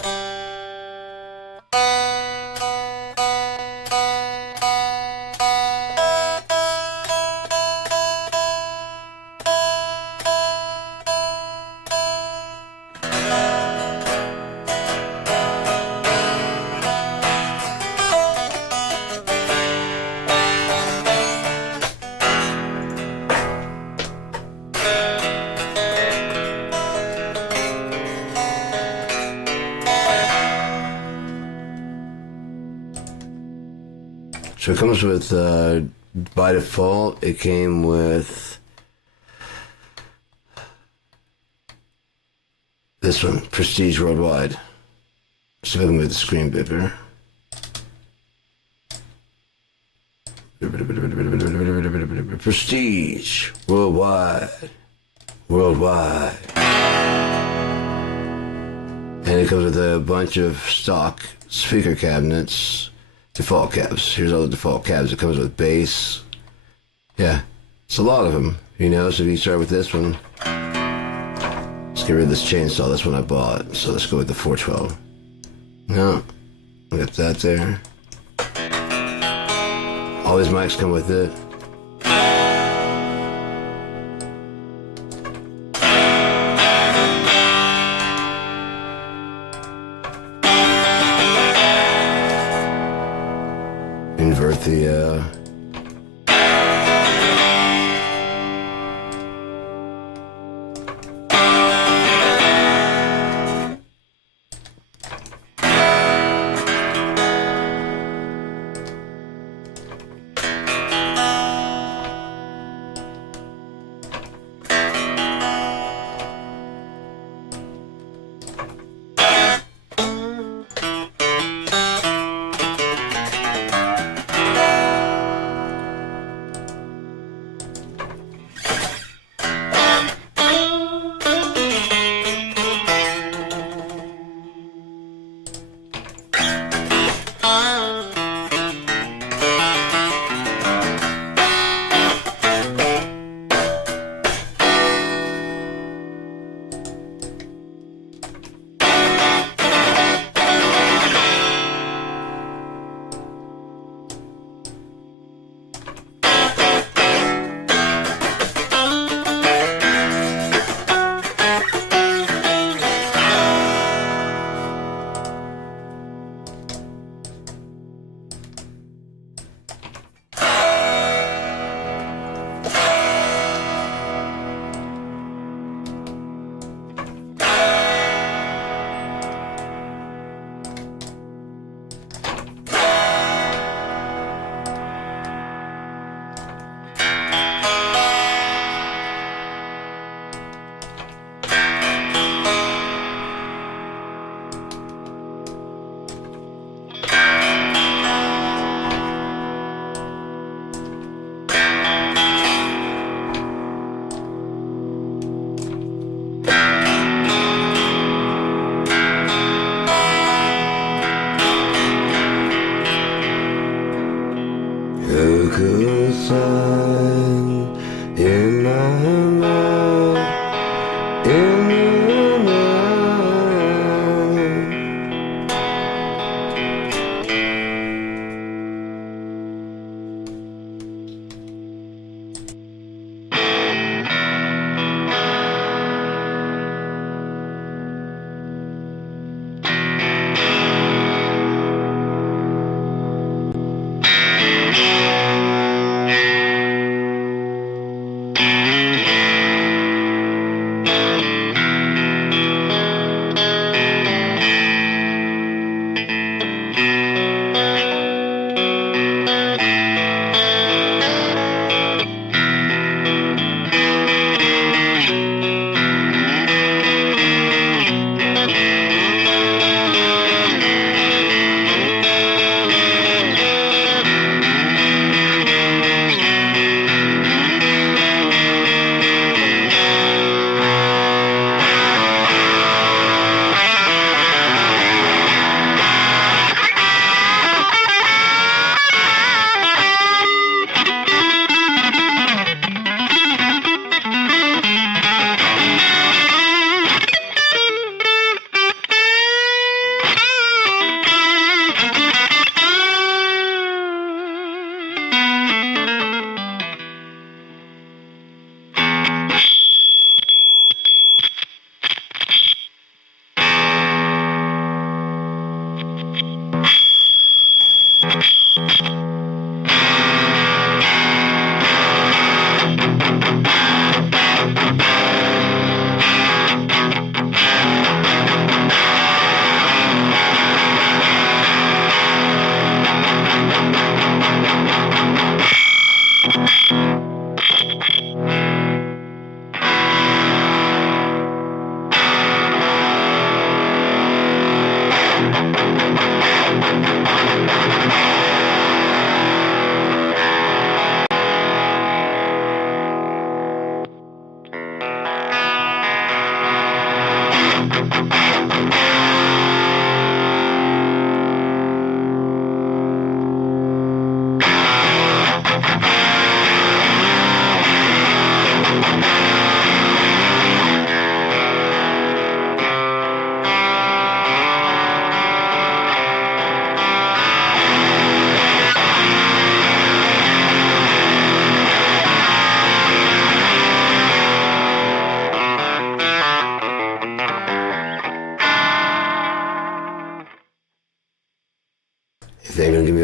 So it comes with, by default, it came with this one, Prestige Worldwide. See if I can move the screen bigger. Prestige Worldwide. Worldwide. And it comes with a bunch of stock speaker cabinets. Default cabs. Here's all the default cabs. It comes with bass. Yeah, it's a lot of them, you know. So if you start with this one, let's get rid of this chainsaw. That's one I bought. So let's go with the 412. No, I got that there. All these mics come with it. Invert the in my mind, in my mind.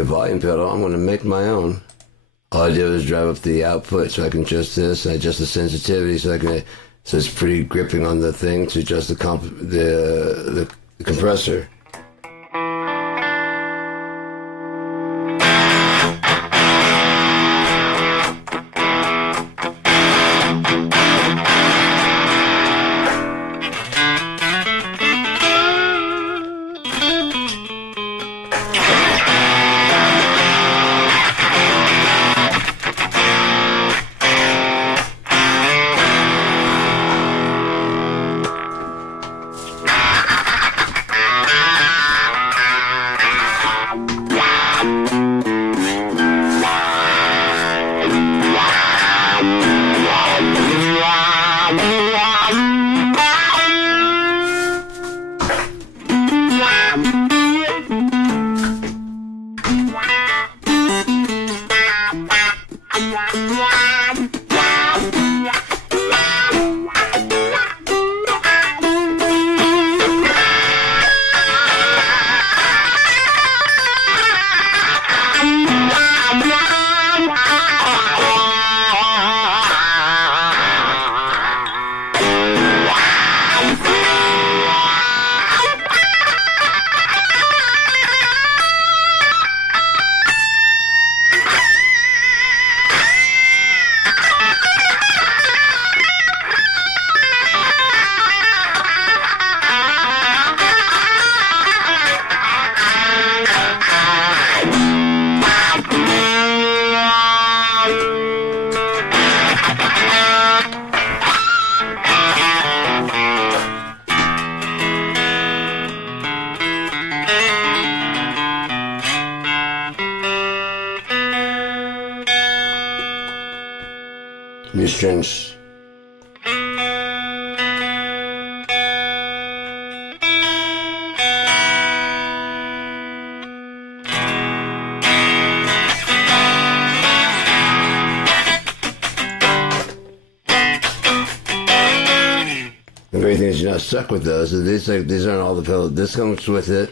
volume pedal. I'm going to make my own. All I did was drive up the output so I can adjust this and adjust the sensitivity so it's pretty gripping on the thing to adjust the compressor. New strings. The great thing is you're not stuck with those. These aren't all the pedals. This comes with it.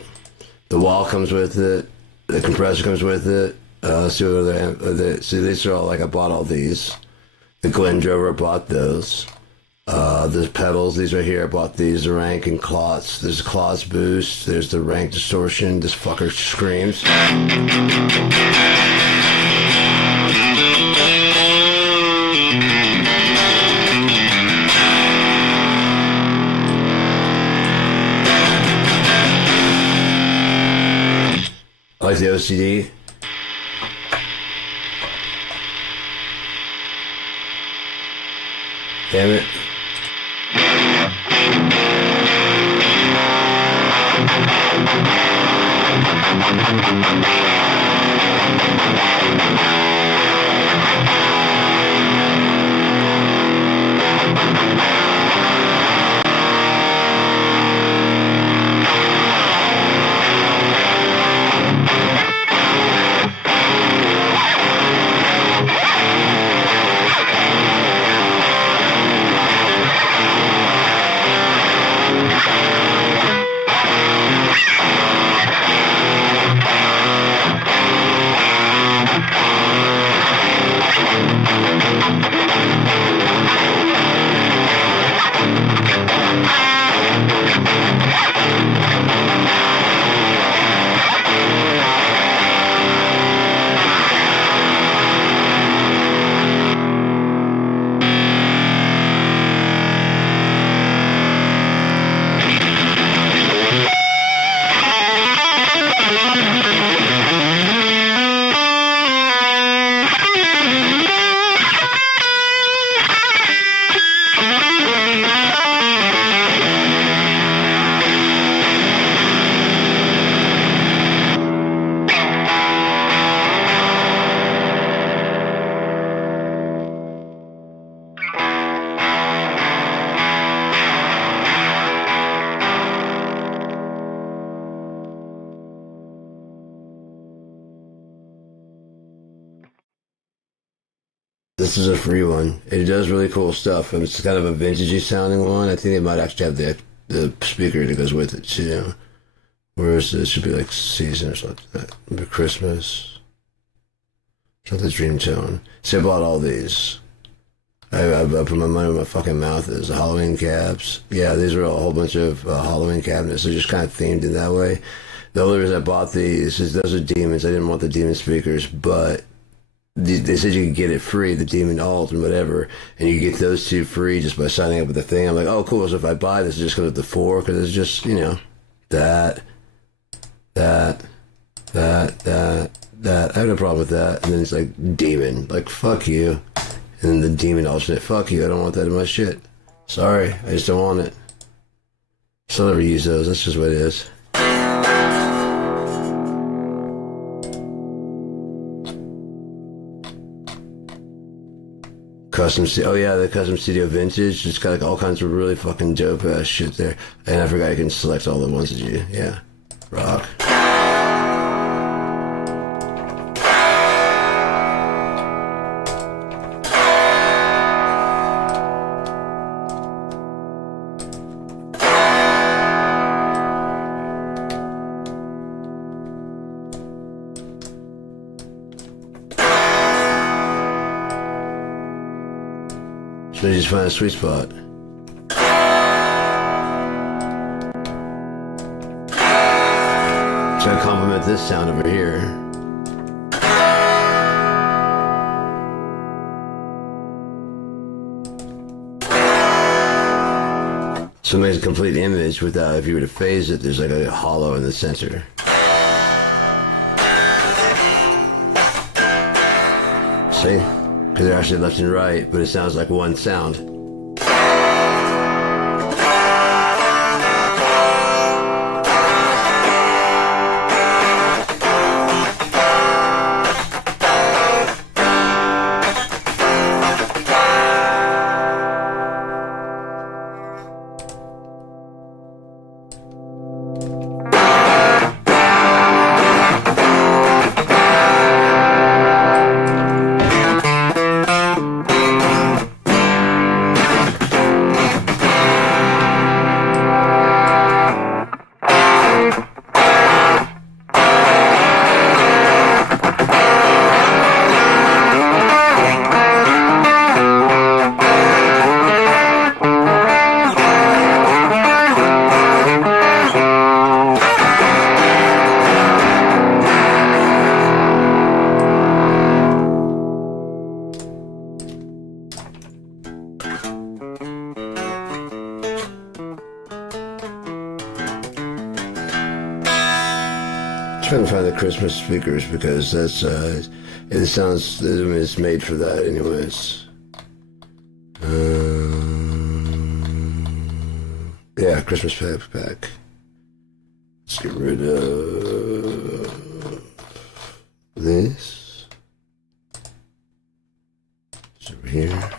The wall comes with it. The compressor comes with it. See what other see, these are all like I bought all these. The Glen Drover, I bought those. The pedals, these right here, I bought these. The Rank and Klotz. There's a Klotz boost. There's the Rank distortion. This fucker screams. I like the OCD. Damn it. This is a free one. It does really cool stuff. It's kind of a vintagey sounding one. I think they might actually have the speaker that goes with it too. Whereas this should be like season or something like that. Maybe Christmas. Something Dream Tone. See, I bought all these. I put my money where my fucking mouth is. The Halloween caps. Yeah, these are a whole bunch of Halloween cabinets. They're just kind of themed in that way. The only reason I bought these is those are demons. I didn't want the demon speakers, but they said you could get it free, the demon alt and whatever, and you get those two free just by signing up with the thing. I'm like, oh, cool. So if I buy this, it just goes with the four because it's just, that, that, that. I have no problem with that. And then it's like demon, like fuck you. And then the demon alternate, fuck you. I don't want that in my shit. Sorry, I just don't want it. So I'll never use those. That's just what it is. Oh yeah, the custom studio vintage. It's got like all kinds of really fucking dope ass shit there. And I forgot you can select all the ones that yeah. Rock. So you just find a sweet spot. So I complement this sound over here. So it makes a complete image without, if you were to phase it, there's like a hollow in the center. See? Because they're actually left and right, but it sounds like one sound. Trying to find the Christmas speakers because that's it sounds, I mean, it's made for that anyways. Yeah, Christmas pack. Let's get rid of this. It's over here.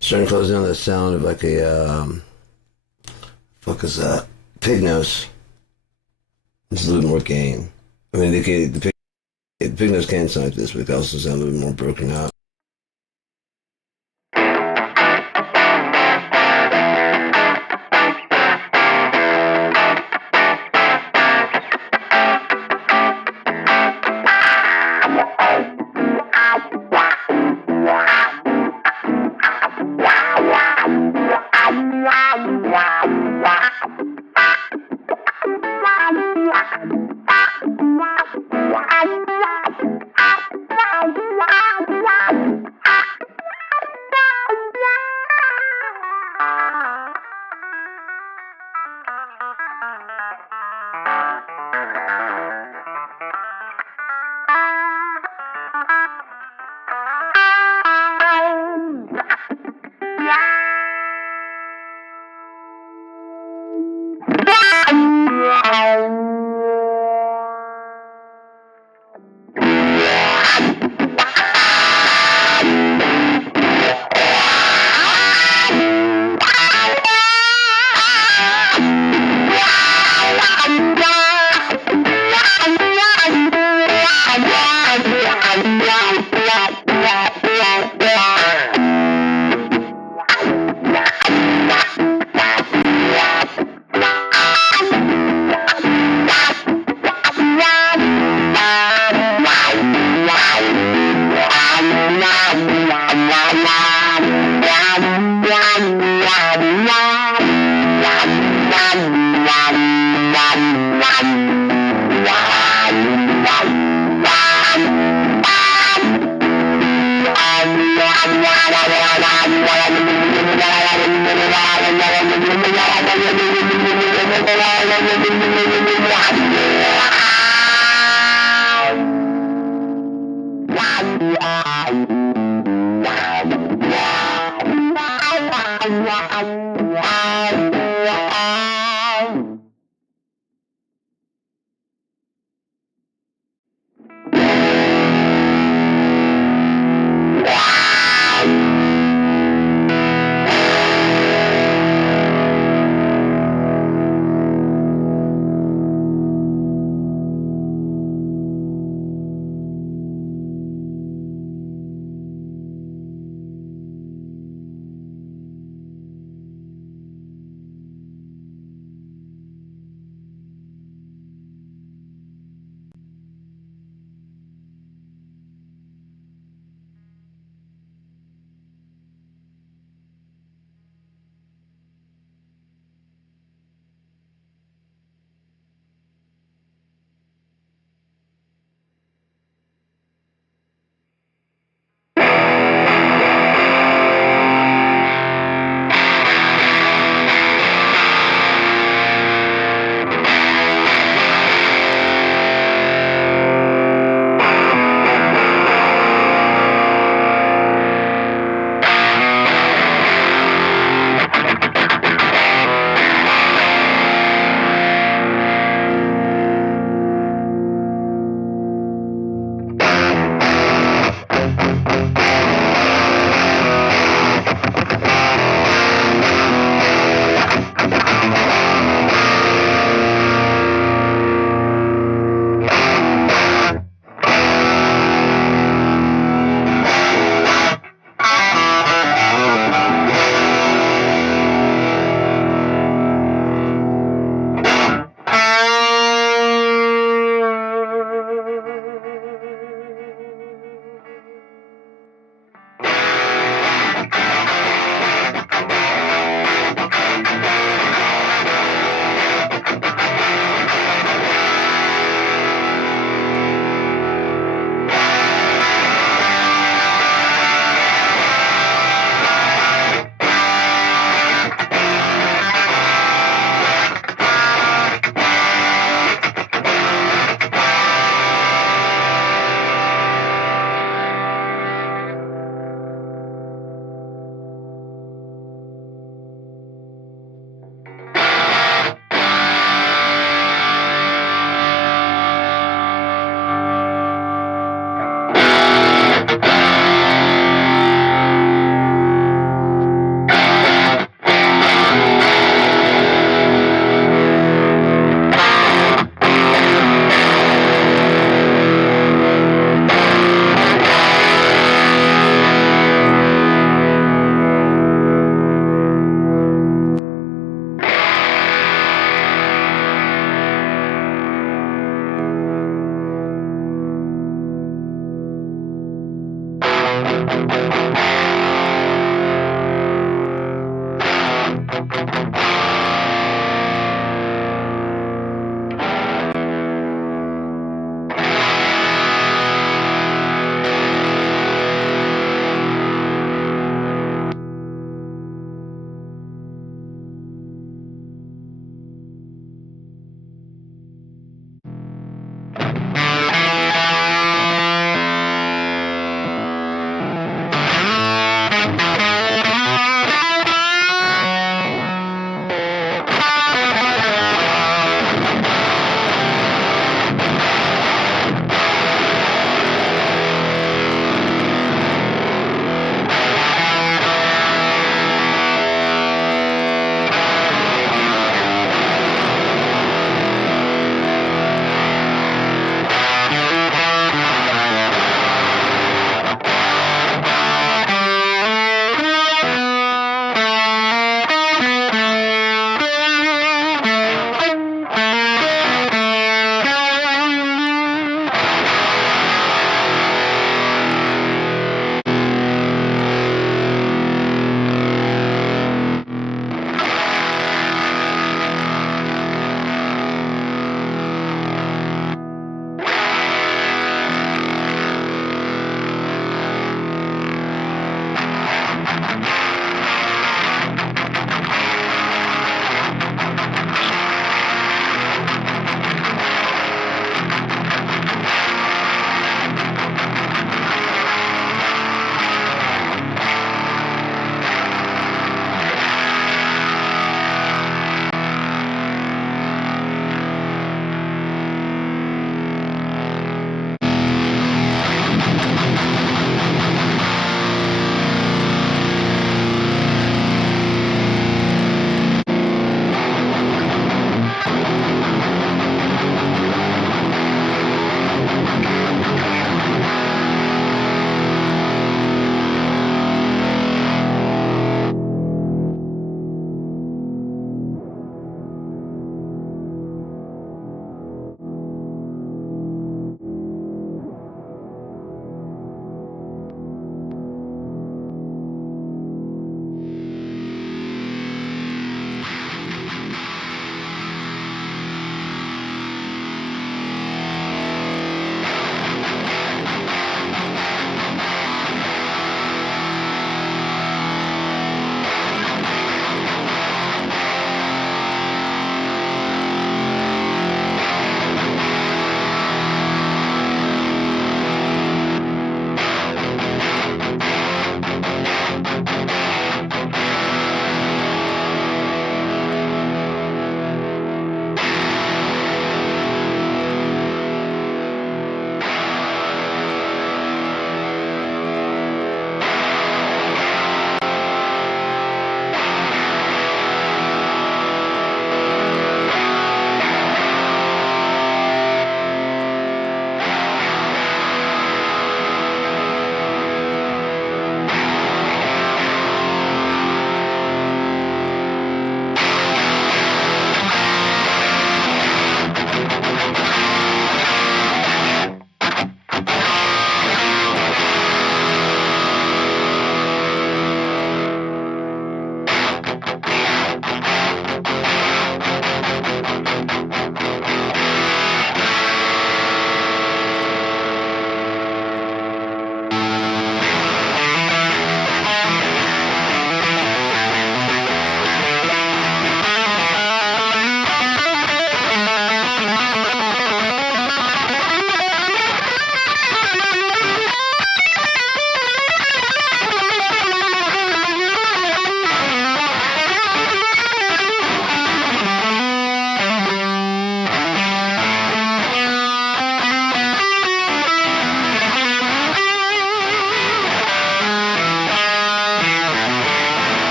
Starting to close in on the sound of like a, fuck is that? Pig nose. It's a little more gain. I mean, the pig nose can sound like this, but it can also sound a little more broken out.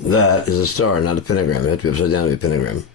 That is a star, not a pentagram. It has to be upside down to be a pentagram.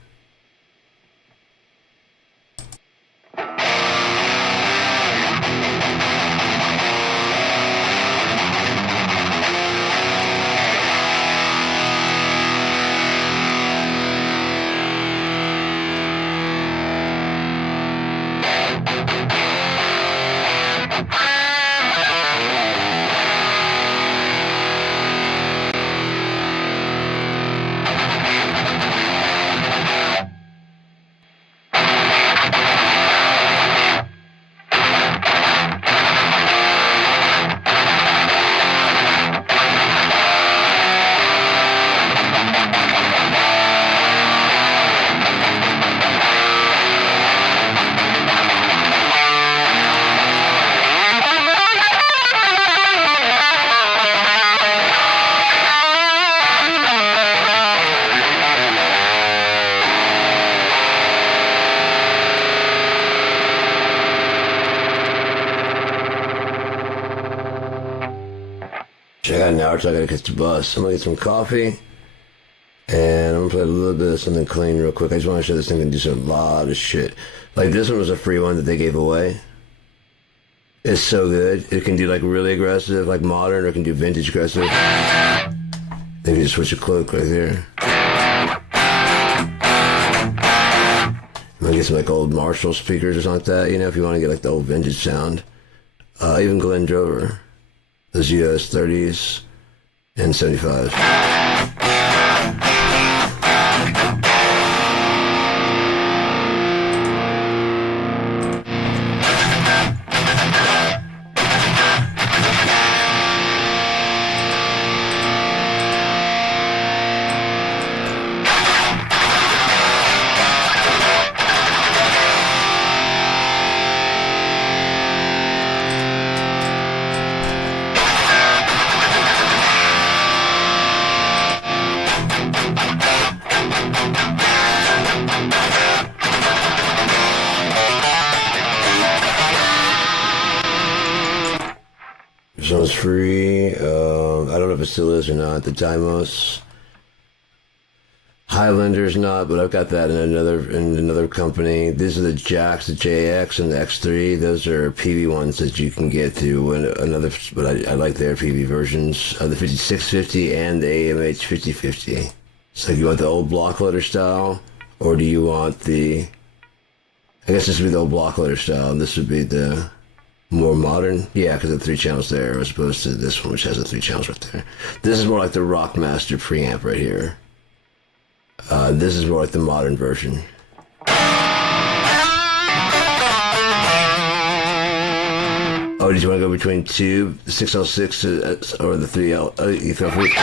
I got an hour till I gotta catch the bus. I'm gonna get some coffee, and I'm gonna play a little bit of something clean real quick. I just want to show this thing can do a lot of shit. Like this one was a free one that they gave away. It's so good. It can do like really aggressive, like modern, or it can do vintage aggressive. Then you just switch a cloak right there. I'm gonna get some like old Marshall speakers or something like that. You know, if you want to get like the old vintage sound. Even Glenn Drover. Those US 30s and 75s. This one's free. I don't know if it still is or not. The Dymos. Highlander's not, but I've got that in another company. These are the jacks, the JX and the X3. Those are PV ones that you can get through another, but I like their PV versions. The 5650 and the AMH 5050. So you want the old block loader style, or do you want the, I guess this would be the old block loader style, and this would be the more modern? Yeah, because the 3 channels there as opposed to this one, which has the 3 channels right there. This is more like the Rockmaster preamp right here. This is more like the modern version. Oh, did you want to go between two, the 606 or the 3L? Oh, you feel free.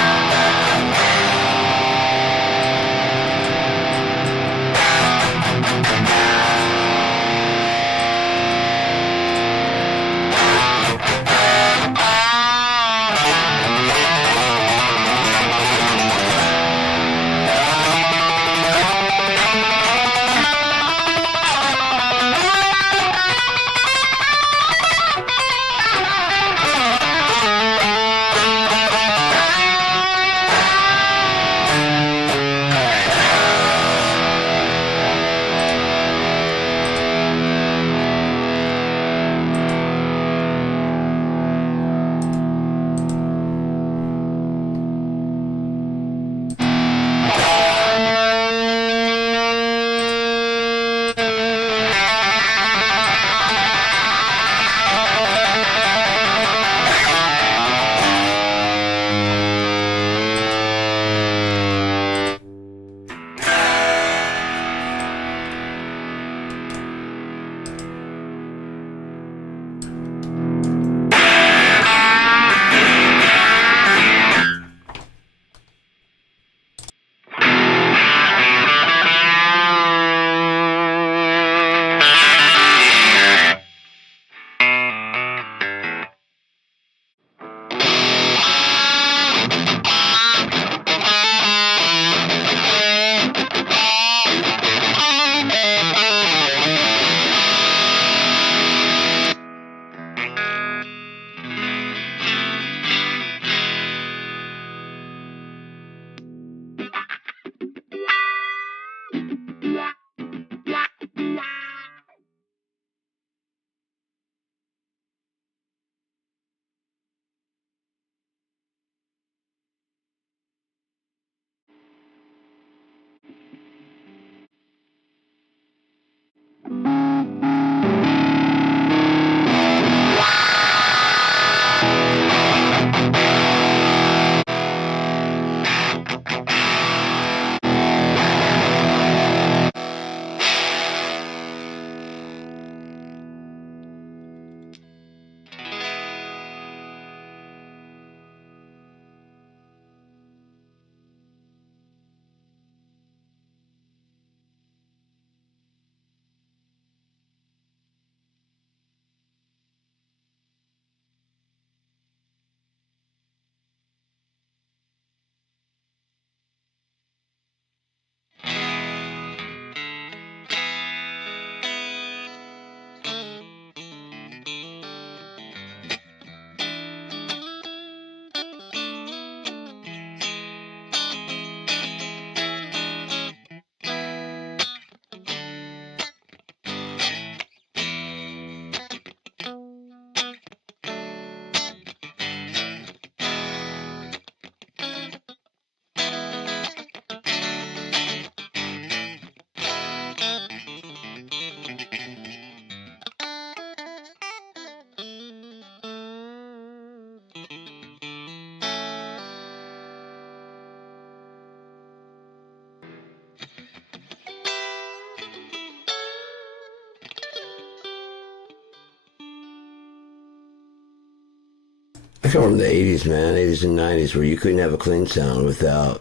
I come from the 80s, man, 80s and 90s, where you couldn't have a clean sound without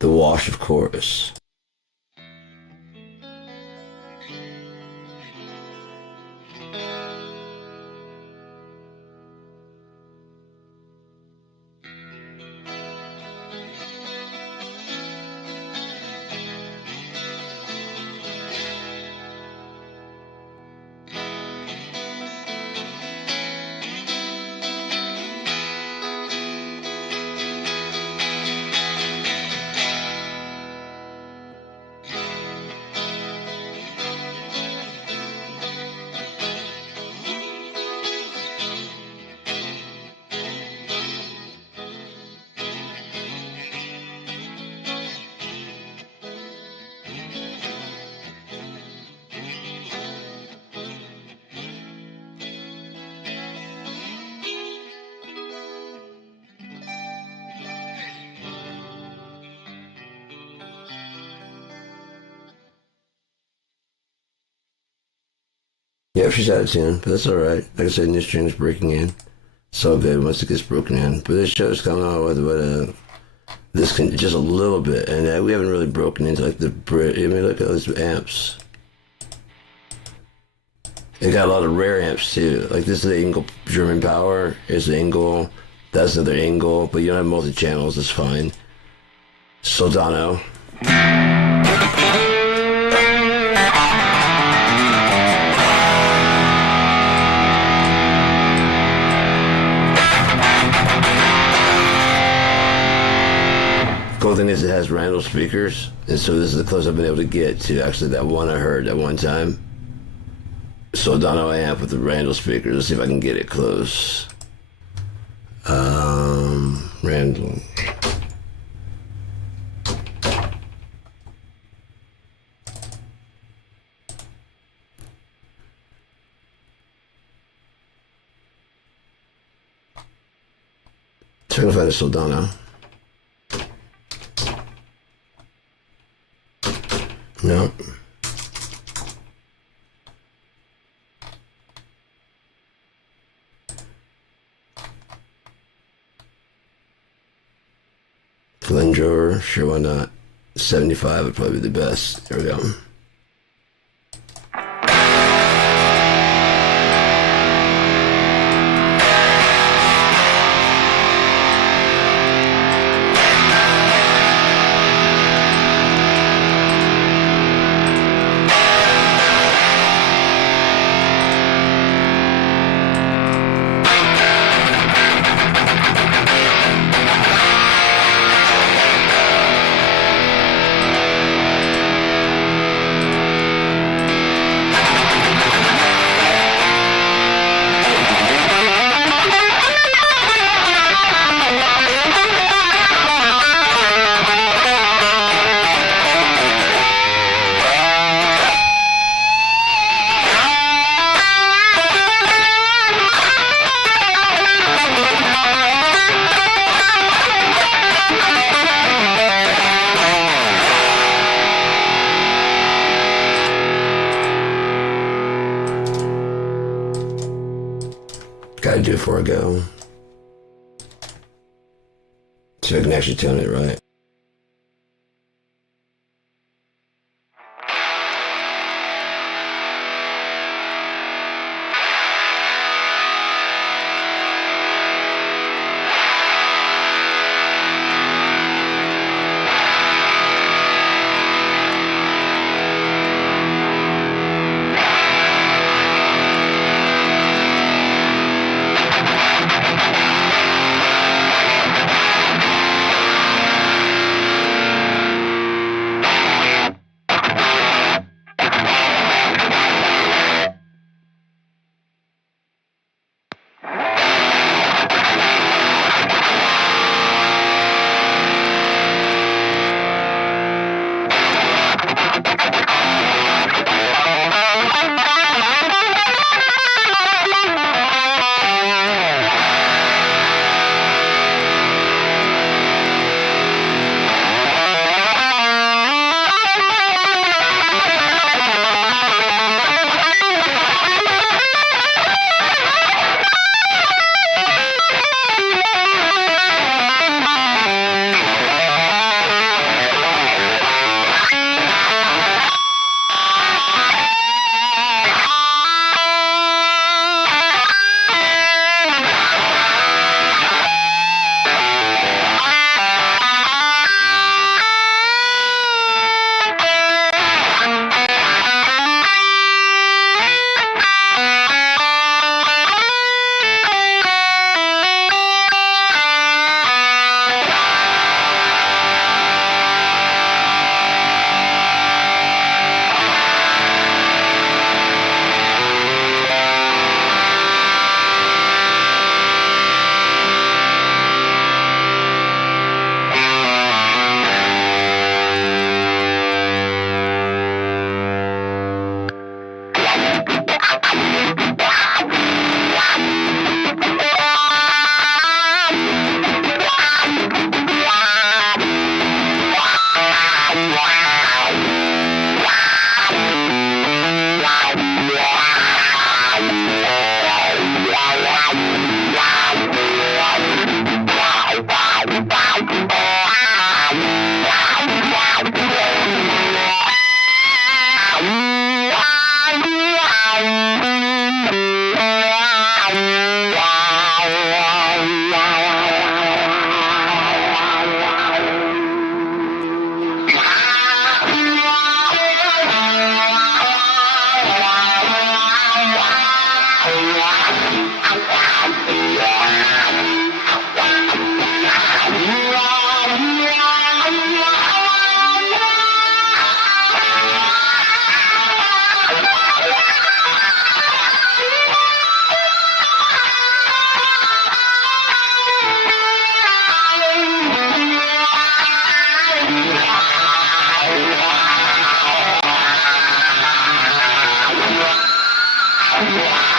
the wash of chorus. Yeah, she's out of tune, but that's all right. Like I said, new strings breaking in. So good once it gets broken in. But this show's coming on with this can just a little bit, and we haven't really broken into like the Brit. I mean, look at those amps. They got a lot of rare amps too. Like this is the Engel German Power. Is the Engel. That's another Engel, but you don't have multi channels. It's fine. Soldano. Cool thing is it has Randall speakers, and so this is the closest I've been able to get to actually that one I heard at one time. Soldano amp with the Randall speakers. Let's see if I can get it close. Randall. Trying to find a Soldano. No. Flendrover, sure, why not? 75 would probably be the best. There we go. Gotta do it before I go. So I can actually tone it right. Wow.